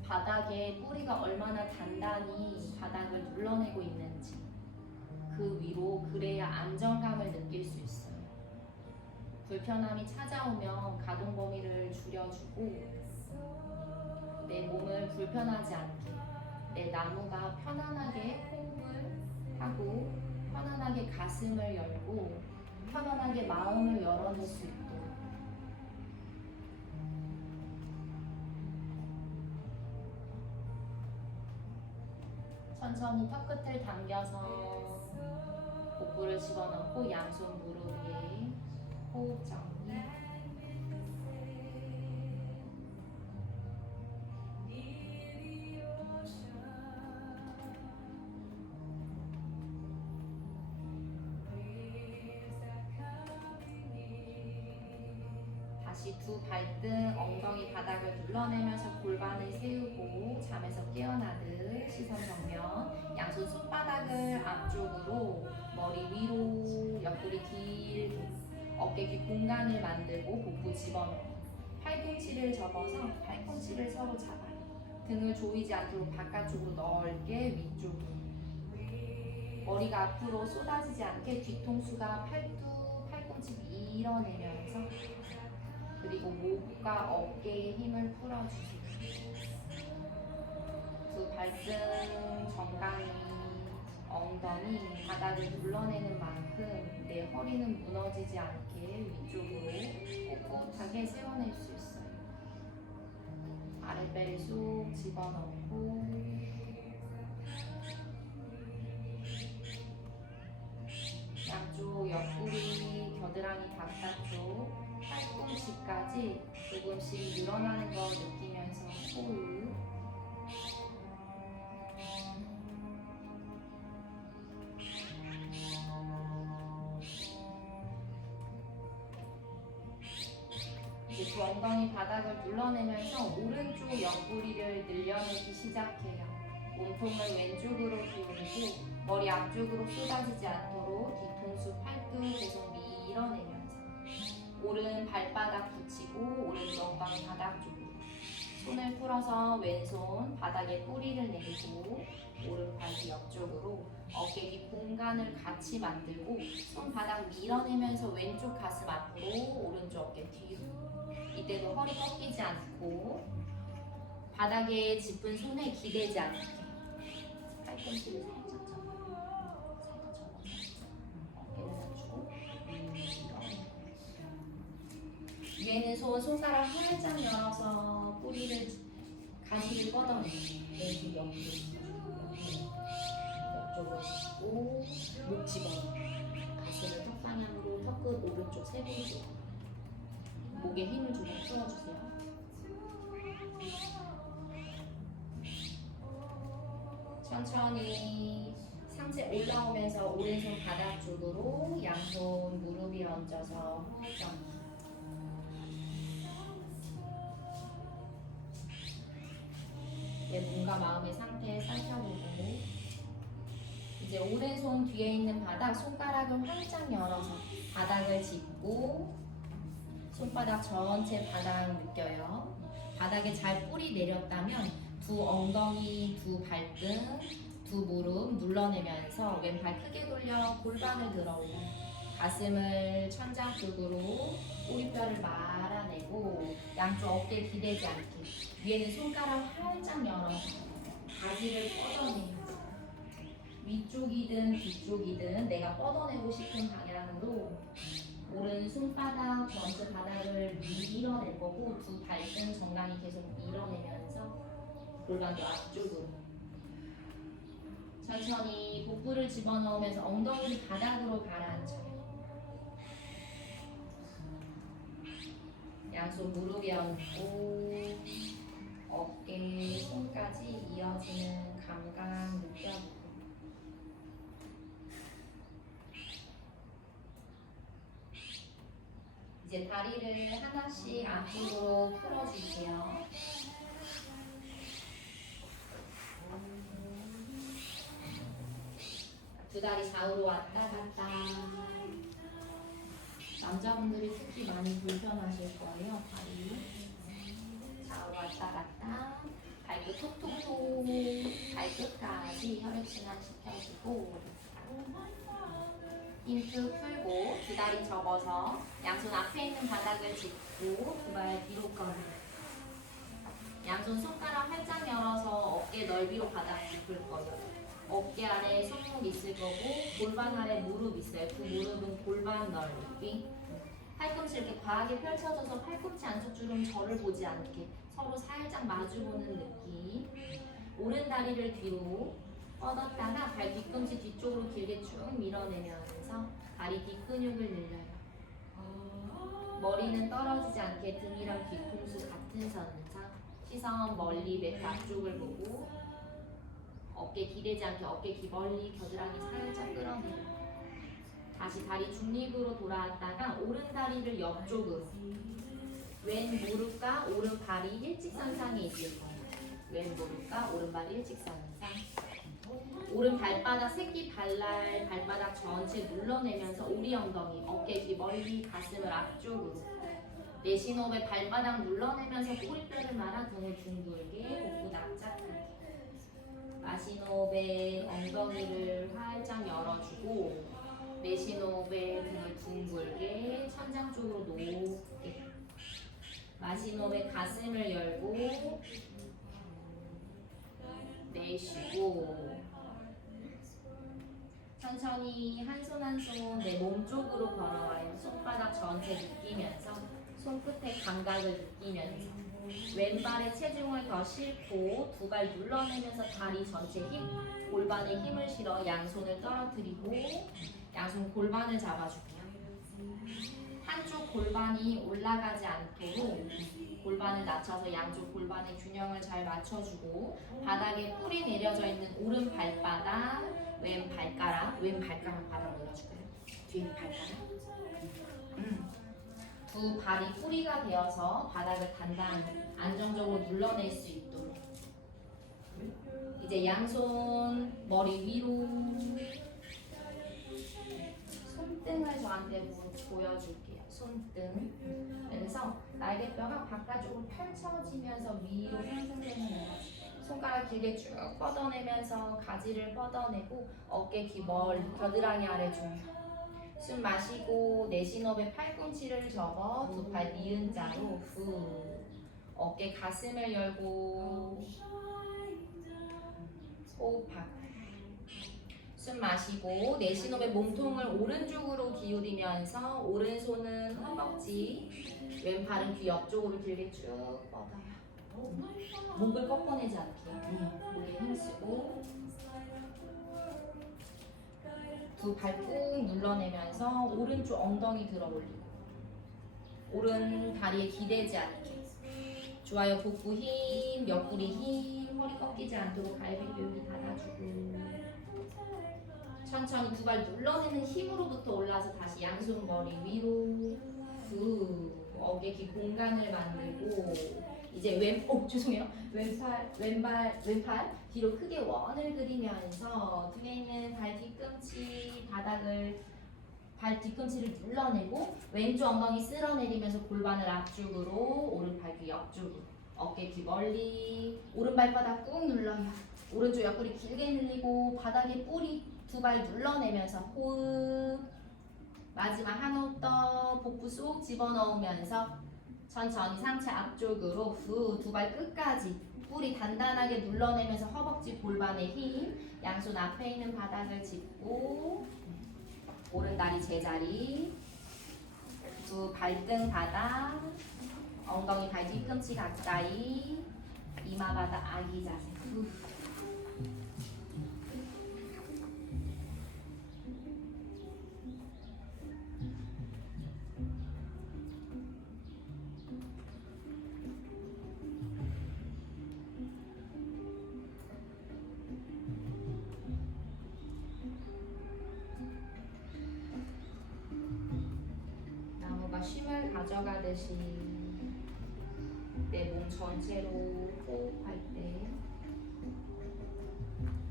바닥에 뿌리가 얼마나 단단히 바닥을 눌러내고 있는지 그 위로 그래야 안정감을 느낄 수 있어요. 불편함이 찾아오면 가동 범위를 줄여주고 내 몸을 불편하지 않게 내 나무가 편안하게 호흡을 하고 편안하게 가슴을 열고 편안하게 마음을 열어낼 수 있도록 천천히 턱끝을 당겨서 복부를 집어넣고 양손 무릎 위에 호흡 정리. 다시 다시 두 발등 엉덩이 바닥을 눌러내면서 골반을 세우고 잠에서 깨어나듯 시선 정면. 양손 손바닥을 앞쪽으로 머리 위로 옆구리 길게 어깨 귀 공간을 만들고 복부 집어넣고 팔꿈치를 접어서 팔꿈치를 서로 잡아요. 등을 조이지 않도록 바깥쪽으로 넓게 위쪽으로. 머리가 앞으로 쏟아지지 않게 뒤통수가 팔꿈치 밀어내면서 그리고 목과 어깨에 힘을 풀어주세요. 두 발등 정강이 엉덩이 바닥을 눌러내는 만큼 내 허리는 무너지지 않게 위쪽으로 꼿꼿하게 세워낼 수 있어요. 아랫배를 쏙 집어넣고 양쪽 옆구리, 겨드랑이 바깥쪽, 팔꿈치까지 조금씩 늘어나는 거 느끼면서 호흡. 이제 두 엉덩이 바닥을 눌러내면서 오른쪽 옆구리를 늘려내기 시작해요. 몸통을 왼쪽으로 기울이고 머리 앞쪽으로 쏟아지지 않도록 뒤통수 팔뚝 계속 밀어내면서 오른 발바닥 붙이고 오른쪽 엉덩이 바닥 쪽으로 손을 풀어서 왼손 바닥에 뿌리를 내리고 오른발 옆쪽으로 어깨 뒤 공간을 같이 만들고 손바닥 밀어내면서 왼쪽 가슴 앞으로 오른쪽 어깨 뒤로. 이때도 허리 꺾이지 않고 바닥에 짚은 손에 기대지 않게 팔꿈치를 살짝 어깨를 낮추고 위에는 손가락 활짝 열어서 뿌리를 가시를 뻗어내요. 왼쪽 옆쪽으로 짚고 목 집어넣어요. 가슴을 턱 방향으로 턱끝 오른쪽 세부리 쪽 목에 힘을 조금 풀어주세요. 천천히 상체 올라오면서 오른손 바닥 쪽으로 양손 무릎 위에 얹어서 회전. 내 몸과 마음의 상태 살펴보고 이제 오른손 뒤에 있는 바닥 손가락을 활짝 열어서 바닥을 짚고 손바닥 전체 바닥 느껴요. 바닥에 잘 뿌리 내렸다면 두 엉덩이, 두 발등, 두 무릎 눌러내면서 왼발 크게 돌려 골반을 들어올려 가슴을 천장 쪽으로 꼬리뼈를 말아내고 양쪽 어깨 기대지 않게 위에는 손가락 활짝 열어서 바지를 뻗어내요. 위쪽이든 뒤쪽이든 내가 뻗어내고 싶은 방향으로 오른 손바닥 전체 바닥을 밀어낼 거고 두 발등 정강이 계속 밀어내면서 골반도 앞쪽으로 천천히 복부를 집어넣으면서 엉덩이를 바닥으로 가라앉혀요. 양손 무릎 위에 얹고 어깨, 손까지 이어지는 감각 느껴보고 이제 다리를 하나씩 앞으로 풀어주세요. 두 다리 좌우로 왔다 갔다. 남자분들이 특히 많이 불편하실 거예요. 다리 좌우로 왔다 갔다. 발끝 톡톡톡 발끝까지 혈액순환 시켜주고 힘쭉 풀고 두 다리 접어서 양손 앞에 있는 바닥을 짚고 두 발 뒤로 꺼내요. 양손 손가락 활짝 열어서 어깨 넓이로 바닥 짚을 거예요. 어깨 아래 손목 있을 거고 골반 아래 무릎 있어요. 그 무릎은 골반 넓이. 팔꿈치 이렇게 과하게 펼쳐져서 팔꿈치 안쪽 주름 저를 보지 않게 서로 살짝 마주보는 느낌. 오른 다리를 뒤로 뻗었다가 발 뒤꿈치 뒤쪽으로 길게 쭉 밀어내면서 다리 뒷근육을 늘려요. 머리는 떨어지지 않게 등이랑 뒤통수 같은 선상. 시선 멀리 매 앞쪽을 보고 어깨 기대지 않게 어깨 기벌리 겨드랑이 살짝 끌어내요. 다시 다리 중립으로 돌아왔다가 오른 다리를 옆쪽으로 왼 무릎과 오른발이 일직선상에 있을 거예요. 왼 무릎과 오른발이 일직선상. 오른 발바닥 새끼 발바닥 전체 눌러내면서 오리 엉덩이, 어깨 귀 멀리 가슴을 앞쪽으로. 내쉬는 호흡에 발바닥 눌러내면서 꼬리뼈를 말아 등을 둥글게 복부 납작하게. 마시는 호흡에 엉덩이를 활짝 열어주고 내쉬는 호흡에 등을 둥글게 천장 쪽으로 높게. 마시는 호흡에 가슴을 열고 내쉬고 천천히 한 손 한 손 내 몸 쪽으로 걸어와요. 손바닥 전체 느끼면서 손끝의 감각을 느끼면서 왼발에 체중을 더 싣고 두 발 눌러내면서 다리 전체 힘, 골반에 힘을 실어 양손을 떨어뜨리고 양손 골반을 잡아줄게요. 한쪽 골반이 올라가지 않도록 골반을 낮춰서 양쪽 골반의 균형을 잘 맞춰주고 바닥에 뿔이 내려져 있는 오른 발바닥, 왼 발가락 바닥 내려줄게요. 뒤에 발가락. 두 발이 뿌리가 되어서 바닥을 단단히 안정적으로 눌러낼 수 있도록. 이제 양손 머리 위로 손등을 저한테 보여줄게요. 손등. 그래서 날개뼈가 바깥쪽으로 펼쳐지면서 위로 상승되는 에너지. 손가락 길게 쭉 뻗어내면서 가지를 뻗어내고 어깨 귀 멀리 겨드랑이 아래 중요. 숨 마시고 내쉬는 호흡에 팔꿈치를 접어 두 팔 니은 자로 후. 어깨 가슴을 열고 호흡하고. 숨 마시고 내쉬는 호흡에 몸통을 오른쪽으로 기울이면서 오른손은 허벅지, 왼팔은 귀 옆쪽으로 길게 쭉 뻗어요. 목을 꺾어내지 않게 목에 힘쓰고 두 발 꾹 눌러내면서 오른쪽 엉덩이 들어 올리고 오른 다리에 기대지 않게. 좋아요. 복부 힘, 옆구리 힘, 허리 꺾이지 않도록 갈비뼈 여기 닫아주고 천천히 두 발 눌러내는 힘으로부터 올라서 다시 양손 머리 위로 후. 어깨 귀 공간을 만들고 이제 왼팔 뒤로 크게 원을 그리면서 등에 있는 발 뒤꿈치 발 뒤꿈치를 눌러내고 왼쪽 엉덩이 쓸어내리면서 골반을 앞쪽으로 오른팔 귀 옆쪽으로 어깨 귀 멀리 오른발바닥 꾹 눌러요. 오른쪽 옆구리 길게 늘리고 바닥에 뿌리 두 발 눌러내면서 호흡. 마지막 한 호흡 더 복부 쏙 집어넣으면서 천천히 상체 앞쪽으로 후. 두 발 끝까지 뿌리 단단하게 눌러내면서 허벅지 골반에 힘. 양손 앞에 있는 바닥을 짚고 오른다리 제자리. 두 발등 바닥. 엉덩이 발 뒤꿈치 가까이. 이마 바닥 아기 자세. 후. 쉼을 가져가듯이 내 몸 전체로 호흡할 때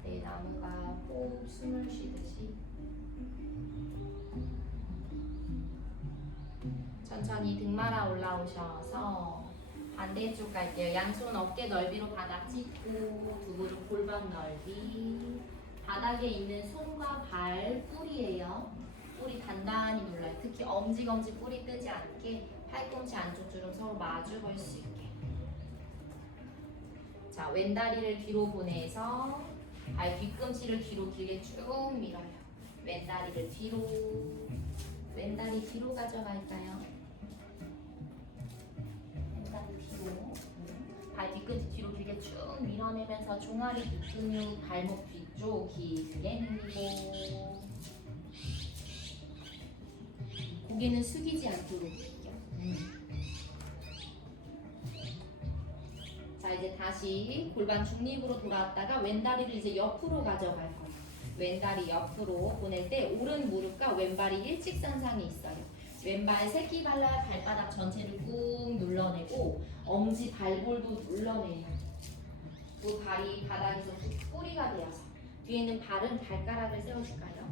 내 나무가 호흡 숨을 쉬듯이 천천히 등 말아 올라오셔서 반대쪽 갈게요. 양손 어깨 넓이로 바닥 짚고 두 무릎 골반 넓이. 바닥에 있는 손과 발 뿌리예요. 뿌리 단단히 눌러요. 특히 엄지검지 뿌리 뜨지 않게 팔꿈치 안쪽 주름 서로 마주 볼 수 있게. 자, 왼다리를 뒤로 보내서 발 뒤꿈치를 뒤로 길게 쭉 밀어요. 왼다리를 뒤로. 왼다리 뒤로 가져갈까요? 왼다리 뒤로. 발 뒤꿈치 뒤로 길게 쭉 밀어내면서 종아리 뒷근육 발목 뒤쪽 길게 늘리고 고개는 숙이지 않도록. 자, 이제 다시 골반 중립으로 돌아왔다가 왼다리를 이제 옆으로 가져갈 거예요. 왼다리 옆으로 보낼 때 오른 무릎과 왼발이 일직선상에 있어요. 왼발 새끼발라 발바닥 전체를 꾹 눌러내고 엄지 발볼도 눌러내요. 두 발이 바닥에서 뿌리가 되어서 뒤에 있는 발은 발가락을 세워줄까요?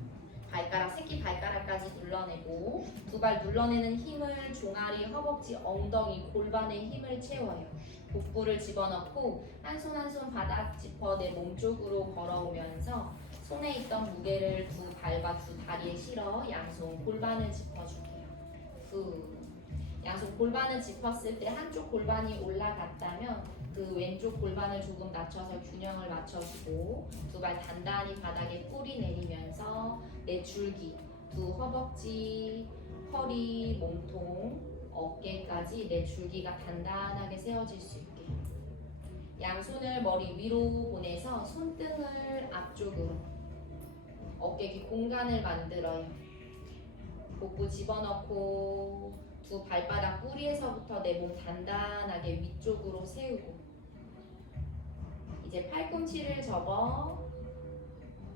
발가락, 새끼 발가락까지 눌러내고 두 발 눌러내는 힘을 종아리, 허벅지, 엉덩이, 골반에 힘을 채워요. 복부를 집어넣고 한 손 한 손 바닥 짚어 내 몸 쪽으로 걸어오면서 손에 있던 무게를 두 발과 두 다리에 실어 양손 골반을 짚어줄게요. 후. 양손 골반을 짚었을 때 한쪽 골반이 올라갔다면 그 왼쪽 골반을 조금 낮춰서 균형을 맞춰주고 두 발 단단히 바닥에 뿌리 내리면서 내 줄기, 두 허벅지, 허리, 몸통, 어깨까지 내 줄기가 단단하게 세워질 수 있게 양손을 머리 위로 보내서 손등을 앞쪽으로 어깨 귀 공간을 만들어요. 복부 집어넣고 두 발바닥 뿌리에서부터 내 몸 단단하게 위쪽으로 세우고 이제 팔꿈치를 접어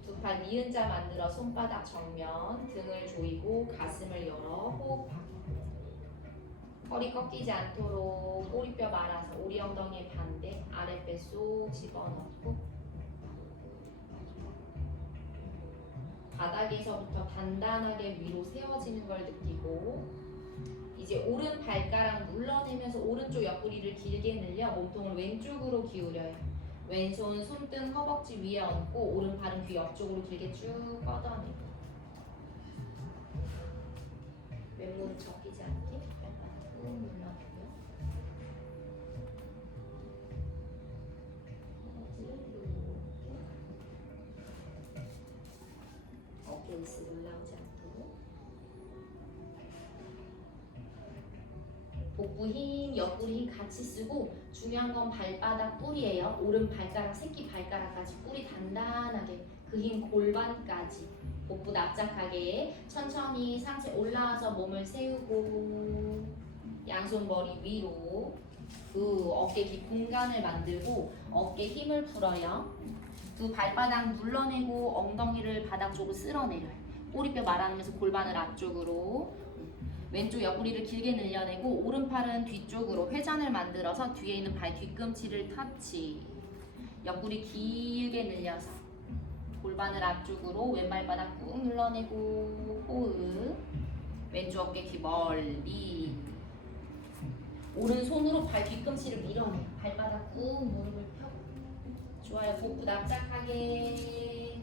두 팔 니은자 만들어 손바닥 정면 등을 조이고 가슴을 열어 호흡하고 허리 꺾이지 않도록 꼬리뼈 말아서 오리 엉덩이의 반대 아랫배 쏙 집어넣고 바닥에서부터 단단하게 위로 세워지는 걸 느끼고 이제 오른 발가락 눌러내면서 오른쪽 옆구리를 길게 늘려 몸통을 왼쪽으로 기울여요. 왼손 손등 허벅지 위에 얹고 오른발은 귀 옆쪽으로 길게 쭉 뻗어내고 왼무릎 접히지 않게 왼발 꾹 눌러주고요. 어깨 위스 올라오지 않도록 복부 힘, 옆구리 힘 같이 쓰고 중요한 건 발바닥 뿌리예요. 오른 발가락, 새끼 발가락까지 뿌리 단단하게 그 힘 골반까지 복부 납작하게 천천히 상체 올라와서 몸을 세우고 양손 머리 위로 그 어깨 깊 공간을 만들고 어깨 힘을 풀어요. 두 발바닥 눌러내고 엉덩이를 바닥 쪽으로 쓸어내려요. 꼬리뼈 말아내면서 골반을 앞쪽으로 왼쪽 옆구리를 길게 늘려내고 오른팔은 뒤쪽으로 회전을 만들어서 뒤에 있는 발 뒤꿈치를 터치 옆구리 길게 늘려서 골반을 앞쪽으로 왼발바닥 꾹 눌러내고 호흡 왼쪽 어깨 귀 멀리 오른손으로 발 뒤꿈치를 밀어내요. 발바닥 꾹 무릎을 펴고 좋아요. 복부 납작하게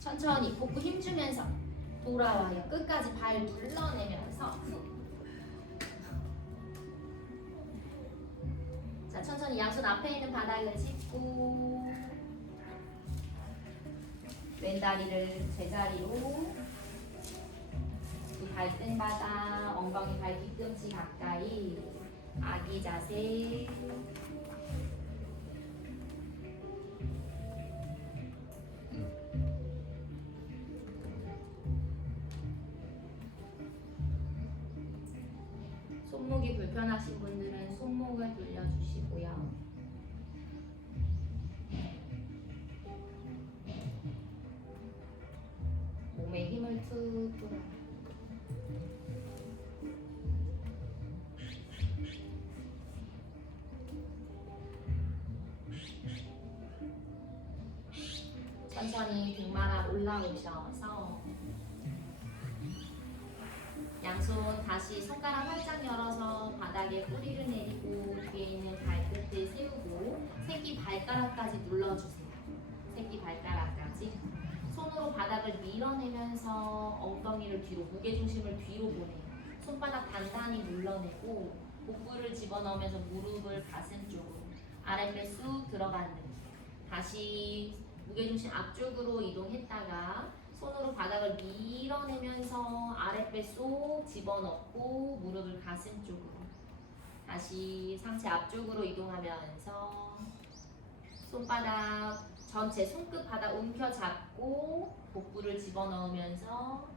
천천히 복부 힘주면서 돌아와요. 끝까지 발 눌러내면서 자, 천천히 양손 앞에 있는 바닥을 짚고 왼다리를 제자리로 두 발등 바닥 엉덩이 발 뒤꿈치 가까이 아기 자세 손목이 불편하신 분들은 손목을 돌려주시고요. 몸에 힘을 툭 풀어요. 천천히 등마라 올라오셔서 양손 다시 손가락 활짝 열어서 바닥에 뿌리를 내리고 뒤에 있는 발끝을 세우고 새끼 발가락까지 눌러주세요. 새끼 발가락까지 손으로 바닥을 밀어내면서 엉덩이를 뒤로 무게중심을 뒤로 보내요. 손바닥 단단히 눌러내고 복부를 집어넣으면서 무릎을 가슴 쪽으로 아랫배 쑥 들어가는 느낌. 다시 무게중심 앞쪽으로 이동했다가 손으로 바닥을 밀어내면서 아랫배 쏙 집어넣고 무릎을 가슴 쪽으로 다시 상체 앞쪽으로 이동하면서 손바닥 전체 손끝 바닥 움켜잡고 복부를 집어넣으면서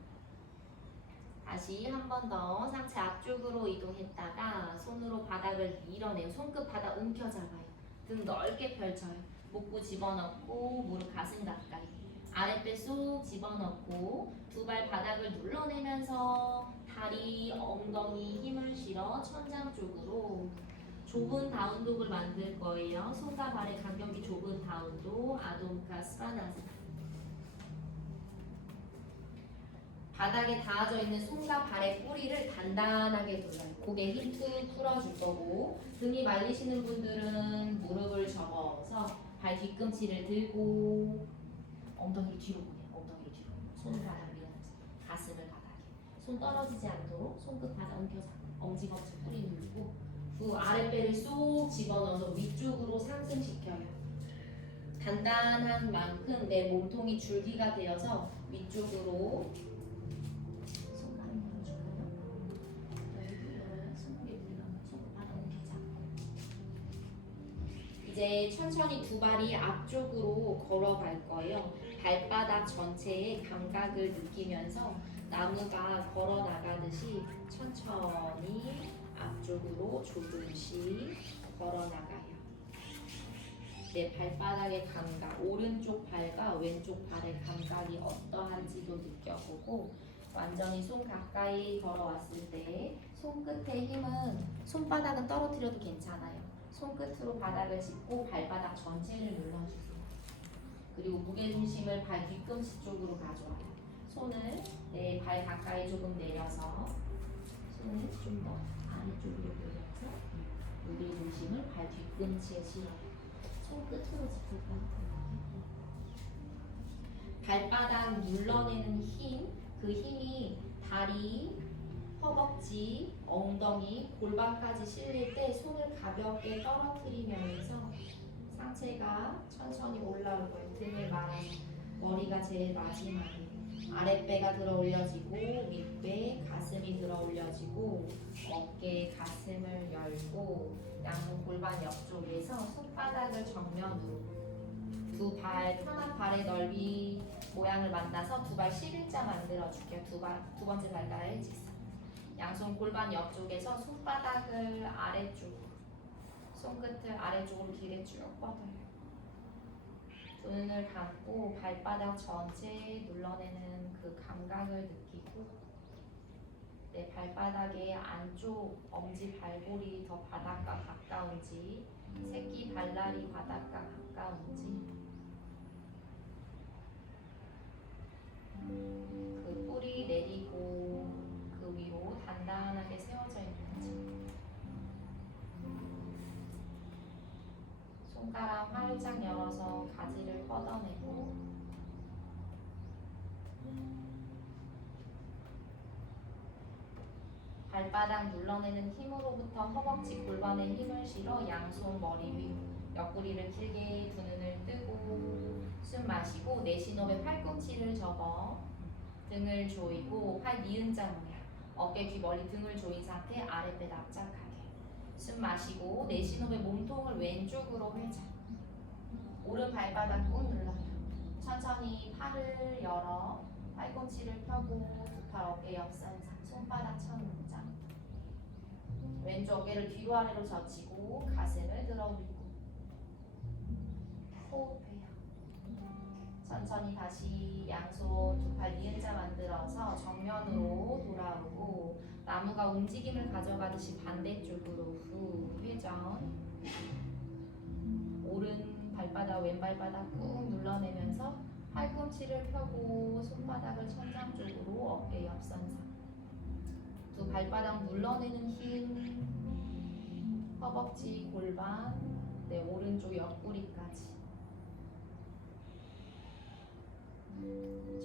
다시 한 번 더 상체 앞쪽으로 이동했다가 손으로 바닥을 밀어내요. 손끝 바닥 움켜잡아요. 등 넓게 펼쳐요. 복부 집어넣고 무릎 가슴 가까이 아랫배 쏙 집어넣고 두 발 바닥을 눌러내면서 다리, 엉덩이 힘을 실어 천장 쪽으로 좁은 다운독을 만들 거예요. 손과 발의 간격이 좁은 다운독, 아돔카 스바나사. 바닥에 닿아져 있는 손과 발의 뿌리를 단단하게 돌려요. 고개 힘 툭 풀어줄 거고, 등이 말리시는 분들은 무릎을 접어서 발 뒤꿈치를 들고 엉덩이를 뒤로 보내요. 엉덩이를 뒤로. 손을 바닥 밀어서 가슴을 바닥에. 손 떨어지지 않도록 손끝 바닥 엉켜서 엄지검지 뿌리 누르고 후 아랫배를 쏙 집어넣어서 위쪽으로 상승시켜요. 단단한 만큼 내 몸통이 줄기가 되어서 위쪽으로 손가락 열어줄까요? 여기 열어요. 손목에 물리면 손끝 바닥 엉켜서 이제 천천히 두 발이 앞쪽으로 걸어갈 거예요. 발바닥 전체의 감각을 느끼면서 나무가 걸어 나가듯이 천천히 앞쪽으로 조금씩 걸어 나가요. 내 발바닥의 감각, 오른쪽 발과 왼쪽 발의 감각이 어떠한지도 느껴보고 완전히 손 가까이 걸어왔을 때 손끝의 힘은 손바닥은 떨어뜨려도 괜찮아요. 손끝으로 바닥을 짚고 발바닥 전체를 눌러주세요. 그리고 무게중심을 발 뒤꿈치 쪽으로 가져와요. 손을 내 발 가까이 조금 내려서 손을 좀 더 아래쪽으로 내려서 무게중심을 발 뒤꿈치에 실어요. 손끝으로 짚을까요? 발바닥 눌러내는 힘, 그 힘이 다리, 허벅지, 엉덩이, 골반까지 실릴 때 손을 가볍게 떨어뜨리면서 상체가 천천히 올라올 거예요. 등을 말아서 머리가 제일 마지막에 아랫배가 들어 올려지고 윗배, 가슴이 들어 올려지고 어깨, 가슴을 열고 양손 골반 옆쪽에서 손바닥을 정면으로 두 발, 편한 발의 넓이 모양을 만나서 두 발 11자 만들어줄게요. 두 번째 발가락을 직선. 양손 골반 옆쪽에서 손바닥을 아래쪽으로, 손끝을 아래쪽으로 길게 쭉 뻗어요. 두 눈을 감고 발바닥 전체에 눌러내는 그 감각을 느끼고 내 발바닥의 안쪽 엄지 발볼이 더 바닥과 가까운지 새끼 발날이 바닥과 가까운지 그 뿌리 내리고 그 위로 단단하게 세워져 있는지 손가락 활짝 열어서 가지를 뻗어내고 발바닥 눌러내는 힘으로부터 허벅지 골반에 힘을 실어 양손 머리 위 옆구리를 길게 두 눈을 뜨고 숨 마시고 내쉬호흡에 팔꿈치를 접어 등을 조이고 팔 니은자 모양 어깨 귀 멀리 등을 조인 상태 아랫배 납작하게 숨 마시고 내쉬호흡에 몸통을 왼쪽으로 회전 오른 발바닥 꾹 눌러요. 천천히 팔을 열어 팔꿈치를 펴고 두 팔 어깨 옆선상 손바닥 천 문장 왼쪽 어깨를 뒤로 아래로 젖히고 가슴을 들어 올리고 호흡해요. 천천히 다시 양손 두 팔 니은자 만들어서 정면으로 돌아오고 나무가 움직임을 가져가듯이 반대쪽으로 후 회전 오른 발바닥 왼 발바닥 꾹 눌러내면서 팔꿈치를 펴고 손바닥을 천장 쪽으로 어깨 옆선상 두 발바닥 눌러내는 힘 허벅지 골반 내 오른쪽 옆구리까지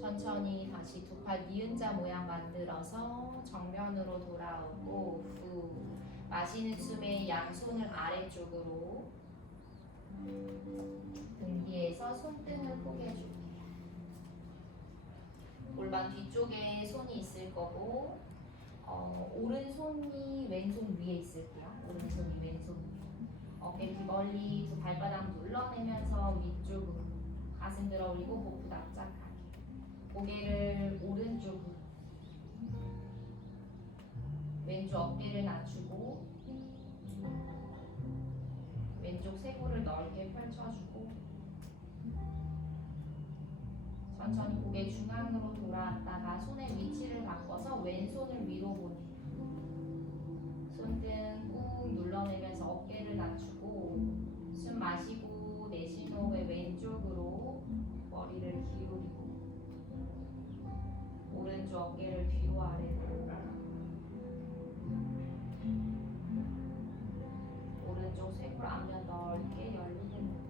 천천히 다시 두 팔 니은자 모양 만들어서 정면으로 돌아오고 후 마시는 숨에 양손을 아래쪽으로 등 뒤에서 손등을 포개줄게요. 골반 뒤쪽에 손이 있을 거고 오른손이 왼손 위에 있을게요. 오른손이 왼손 위에 어깨 귀 멀리 두 발바닥 눌러내면서 위쪽으로 가슴 들어 올리고 복부 납작하게 고개를 오른쪽으로 왼쪽 어깨를 낮추고 왼쪽 쇄골을 넓게 펼쳐주고 천천히 고개 중앙으로 돌아왔다가 손의 위치를 바꿔서 왼손을 위로 보내요. 손등 꾹 눌러내면서 어깨를 낮추고 숨 마시고 내쉬는 호흡에 왼쪽으로 머리를 기울이고 오른쪽 어깨를 뒤로 아래로 오른쪽 쇄골 앞면 넓게 열리는 느낌.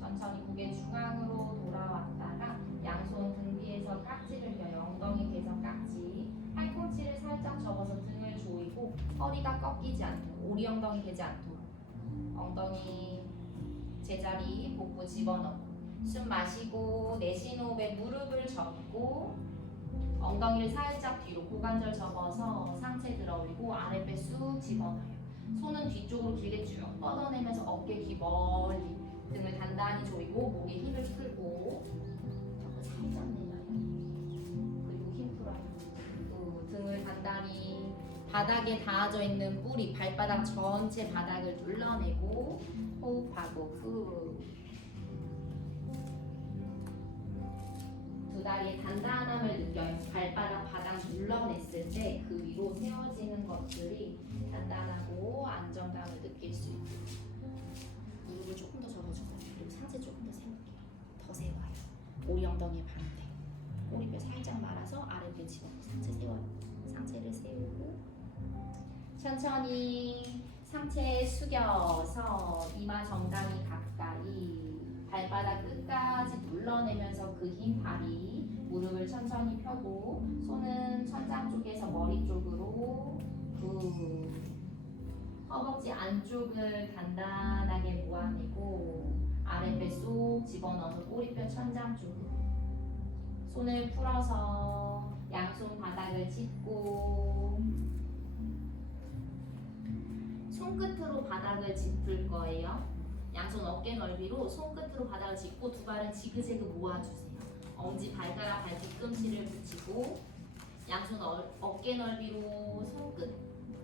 천천히 고개 중앙으로 돌아왔다가 양손 등 뒤에서 깍지를 껴요. 엉덩이 개선 깍지. 팔꿈치를 살짝 접어서 등을 조이고 허리가 꺾이지 않도록 오리 엉덩이 되지 않도록 엉덩이 제자리 복부 집어넣고 숨 마시고 내쉬는 호흡에 무릎을 접고 엉덩이를 살짝 뒤로 고관절 접어서 상체 들어 올리고 아랫배 쑥 집어넣어요. 손은 뒤쪽으로 길게 쭉 뻗어내면서 어깨 귀 멀리 등을 단단히 조이고 목에 힘을 풀고 살짝 내려요. 그리고 힘 풀어요. 또 등을 단단히 바닥에 닿아져 있는 뿌리 발바닥 전체 바닥을 눌러내고 호흡하고 후. 두 다리의 단단함을 느껴요. 발바닥 바닥 눌러냈을 때 그 위로 세워지는 것들이 단단하고 안정감을 느낄 수 있고 무릎을 조금 더 접어주고 그리고 상체 조금 더 세울게요. 더 세워요. 오리 엉덩이의 반대. 꼬리뼈 살짝 말아서 아랫배 집어서 상체 세워요. 상체를 세우고 천천히 상체 숙여서 이마 정강이 가까이 발바닥 끝까지 눌러내면서 그 흰 다리 무릎을 천천히 펴고 손은 천장 쪽에서 머리 쪽으로 허벅지 안쪽을 단단하게 모아내고 아랫배 쏙 집어넣어서 꼬리뼈 천장 쪽으로 손을 풀어서 양손 바닥을 짚고 손끝으로 바닥을 짚을 거예요. 양손 어깨 넓이로 손끝으로 바닥을 짚고 두 발은 지그재그 모아주세요. 엄지 발가락 발 뒤꿈치를 붙이고 양손 어깨 넓이로 손끝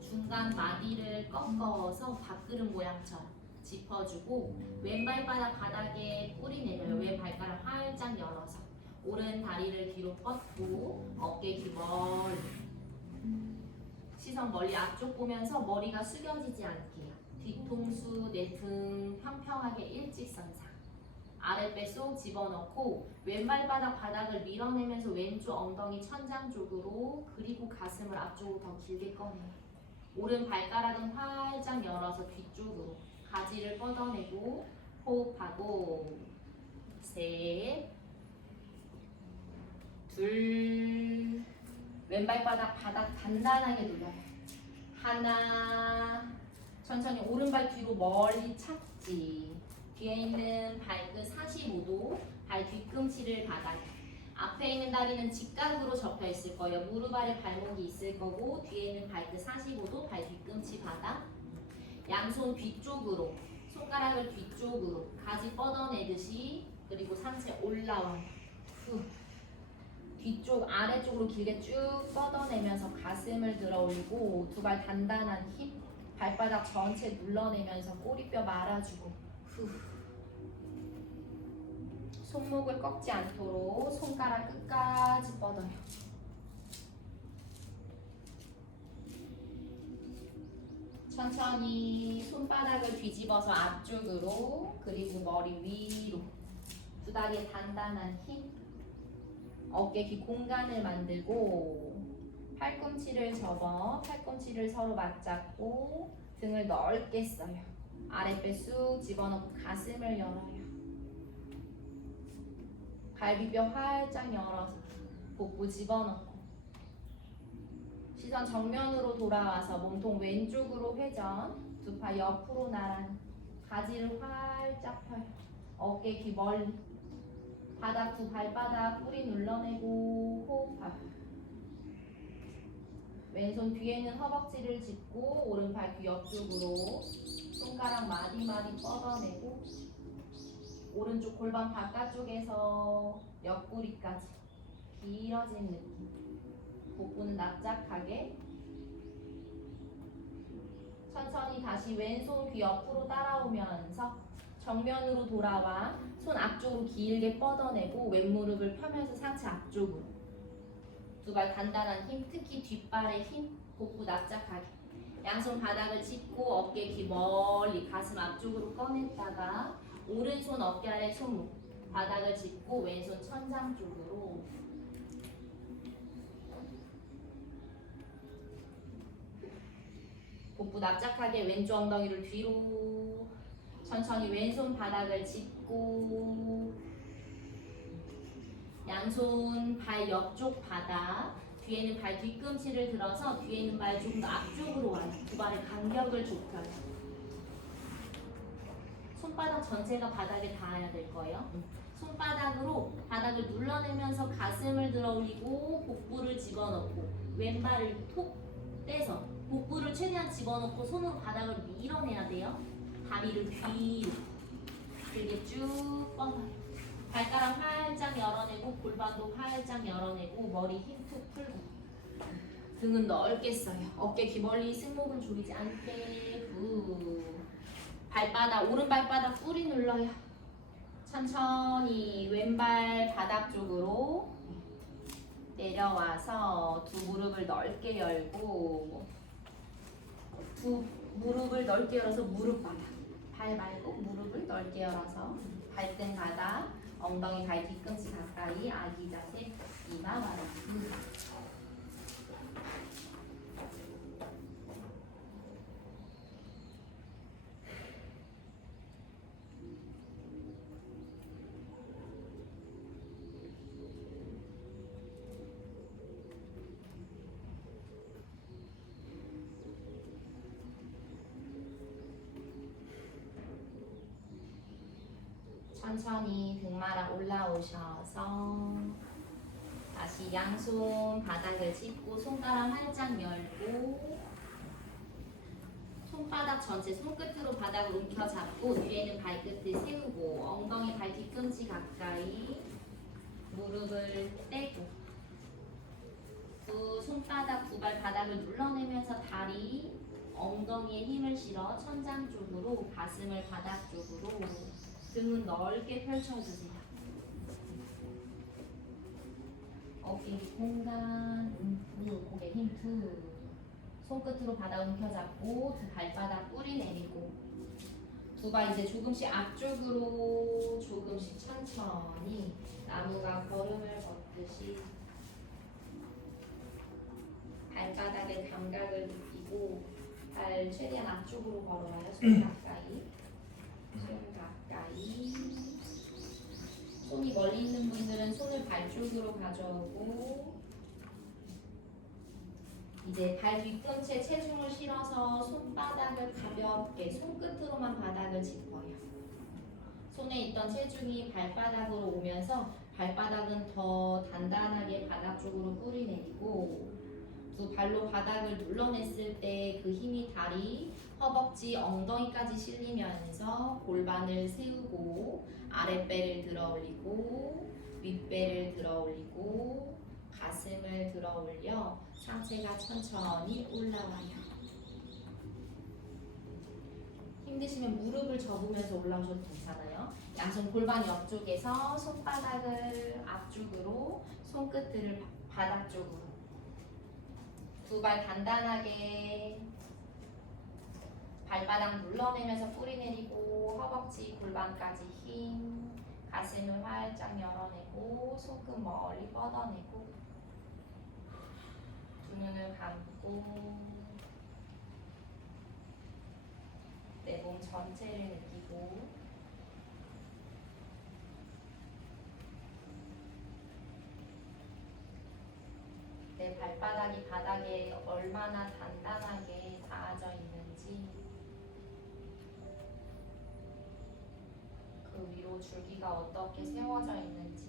중간 마디를 꺾어서 밥그릇 모양처럼 짚어주고 왼발바닥 바닥에 뿌리 내려요. 왼발가락 활짝 열어서 오른 다리를 뒤로 뻗고 어깨 귀 멀리 시선 멀리 앞쪽 보면서 머리가 숙여지지 않게 해요. 뒤통수 내 등 평평하게 일직선상 아랫배 쏙 집어넣고 왼발바닥 바닥을 밀어내면서 왼쪽 엉덩이 천장 쪽으로 그리고 가슴을 앞쪽으로 더 길게 꺼내요. 오른 발가락은 활짝 열어서 뒤쪽으로 가지를 뻗어내고 호흡하고 셋 둘 왼발바닥 바닥 단단하게 눌러요. 하나 천천히 오른발 뒤로 멀리 착지 뒤에 있는 발끝 45도 발 뒤꿈치를 바닥에 앞에 있는 다리는 직각으로 접혀 있을 거예요. 무릎 아래 발목이 있을 거고 뒤에 있는 발끝 45도 발 뒤꿈치 바닥 양손 뒤쪽으로 손가락을 뒤쪽으로 가지 뻗어내듯이 그리고 상체 올라와요. 후. 뒤쪽 아래쪽으로 길게 쭉 뻗어내면서 가슴을 들어 올리고 두 발 단단한 힙 발바닥 전체 눌러내면서 꼬리뼈 말아주고 후. 손목을 꺾지 않도록 손가락 끝까지 뻗어요. 천천히 손바닥을 뒤집어서 앞쪽으로 그리고 머리 위로 두 다리에 단단한 힘 어깨 귀 공간을 만들고 팔꿈치를 접어 팔꿈치를 서로 맞잡고 등을 넓게 써요. 아랫배 쑥 집어넣고 가슴을 열어요. 갈비뼈 활짝 열어서 복부 집어넣고 시선 정면으로 돌아와서 몸통 왼쪽으로 회전 두 팔 옆으로 나란히 가지를 활짝 펴요. 어깨 귀 멀리 바닥 두 발바닥 뿌리 눌러내고 호흡하고 왼손 뒤에 있는 허벅지를 짚고 오른팔 귀 옆쪽으로 손가락 마디마디 뻗어내고 오른쪽 골반 바깥쪽에서 옆구리까지 길어진 느낌 복부는 납작하게 천천히 다시 왼손 귀 옆으로 따라오면서 정면으로 돌아와 손 앞쪽으로 길게 뻗어내고 왼무릎을 펴면서 상체 앞쪽으로 두 발 단단한 힘, 특히 뒷발의 힘, 복부 납작하게 양손 바닥을 짚고 어깨 귀 멀리 가슴 앞쪽으로 꺼냈다가 오른손 어깨 아래 손목 바닥을 짚고 왼손 천장 쪽으로 복부 납작하게 왼쪽 엉덩이를 뒤로 천천히 왼손 바닥을 짚고 양손 발 옆쪽 바닥 뒤에는 발 뒤꿈치를 들어서 뒤에 있는 발 조금 더 앞쪽으로 와요. 두 발의 간격을 좁혀요. 손바닥 전체가 바닥에 닿아야 될 거예요. 손바닥으로 바닥을 눌러내면서 가슴을 들어 올리고 복부를 집어넣고 왼발을 톡 떼서 복부를 최대한 집어넣고 손으로 바닥을 밀어내야 돼요. 다리를 뒤로 길게 쭉 뻗어요. 발가락 활짝 열어내고 골반도 활짝 열어내고 머리 힘 툭 풀고 등은 넓게 써요. 어깨 귀 멀리 승모근 조이지 않게 후. 발바닥 오른 발바닥 뿌리 눌러요. 천천히 왼발 바닥 쪽으로 내려와서 두 무릎을 넓게 열고 두 무릎을 넓게 열어서 무릎 바닥 발 말고 무릎을 넓게 열어서 발등 바닥 엉덩이 발 뒤꿈치 가까이 아기 자세 이마 바닥 천천히 등마랑 올라오셔서 다시 양손 바닥을 짚고 손가락 활짝 열고 손바닥 전체 손끝으로 바닥을 움켜잡고 뒤에는 발끝을 세우고 엉덩이 발 뒤꿈치 가까이 무릎을 떼고 두 손바닥 두 발 바닥을 눌러내면서 다리 엉덩이에 힘을 실어 천장 쪽으로 가슴을 바닥 쪽으로 등은 넓게 펼쳐주세요. 어깨 공간, 고개 힘 툭. 손끝으로 바닥 움켜잡고 두 발바닥 뿌리 내리고 두 발 이제 조금씩 앞쪽으로 조금씩 천천히 나무가 걸음을 걷듯이 발바닥의 감각을 느끼고 발 최대한 앞쪽으로 걸어와요. 손 가까이. 손 가까이. 손이 멀리 있는 분들은 손을 발 쪽으로 가져오고 이제 발 뒤꿈치에 체중을 실어서 손바닥을 가볍게 손끝으로만 바닥을 짚어요. 손에 있던 체중이 발바닥으로 오면서 발바닥은 더 단단하게 바닥 쪽으로 뿌리 내리고 두 발로 바닥을 눌러냈을 때 그 힘이 다리, 허벅지, 엉덩이까지 실리면서 골반을 세우고 아랫배를 들어 올리고 윗배를 들어 올리고 가슴을 들어 올려 상체가 천천히 올라와요. 힘드시면 무릎을 접으면서 올라오셔도 괜찮아요. 양손 골반 옆쪽에서 손바닥을 앞쪽으로 손끝들을 바닥 쪽으로 두 발 단단하게 발바닥 눌러내면서 뿌리 내리고 허벅지 골반까지 힘 가슴을 활짝 열어내고 손끝 멀리 뻗어내고 두 눈을 감고 내 몸 전체를 느끼고 내 발바닥이 바닥에 얼마나 단단하게 닿아져 있는지 그 위로 줄기가 어떻게 세워져 있는지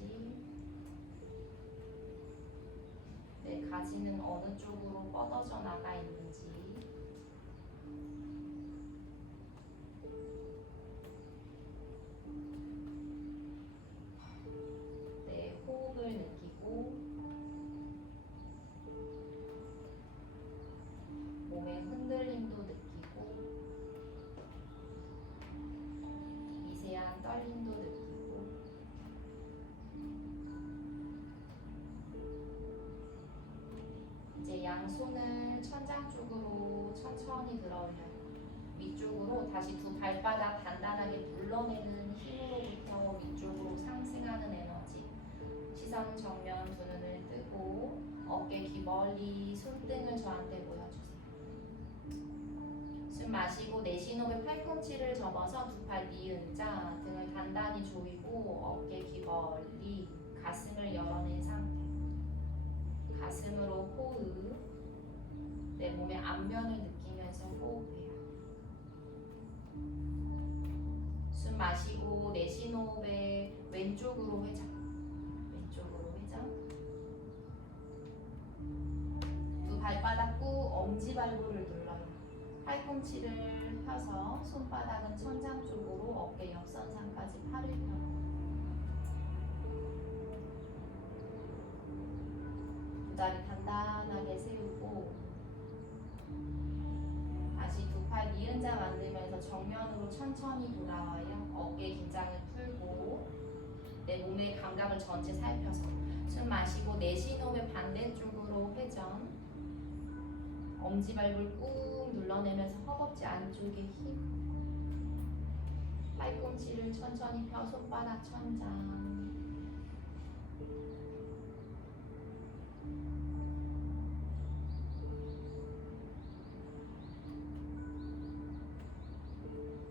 내 가지는 어느 쪽으로 뻗어져 나가 있는지 내 호흡을 느끼고 몸의 흔들림도 느끼고 양손을 천장 쪽으로 천천히 들어 올려요. 위쪽으로 다시 두 발바닥 단단하게 눌러내는 힘으로부터 위쪽으로 상승하는 에너지. 시선 정면 두 눈을 뜨고 어깨 귀 멀리 손등을 저한테 보여주세요. 숨 마시고 내쉬는 호흡에 팔꿈치를 접어서 두 팔 니은 자 등을 단단히 조이고 어깨 귀 멀리 가슴을 열어낸 상태. 가슴으로 호흡. 내 몸의 앞면을 느끼면서 호흡해요. 숨 마시고 내쉬는 호흡에 왼쪽으로 회전. 왼쪽으로 회전. 두 발바닥 꾹 엄지발골을 눌러요. 팔꿈치를 펴서 손바닥은 천장 쪽으로 어깨 옆선상까지 팔을 펴고 두 다리 단단하게 세우고 다시 두 팔 니은자 만들면서 정면으로 천천히 돌아와요. 어깨 긴장을 풀고 내 몸의 감각을 전체 살펴서 숨 마시고 내쉬는 호흡에 반대쪽으로 회전. 엄지발굴 꾹 눌러내면서 허벅지 안쪽에 힘. 팔꿈치를 천천히 펴 손바닥 천장.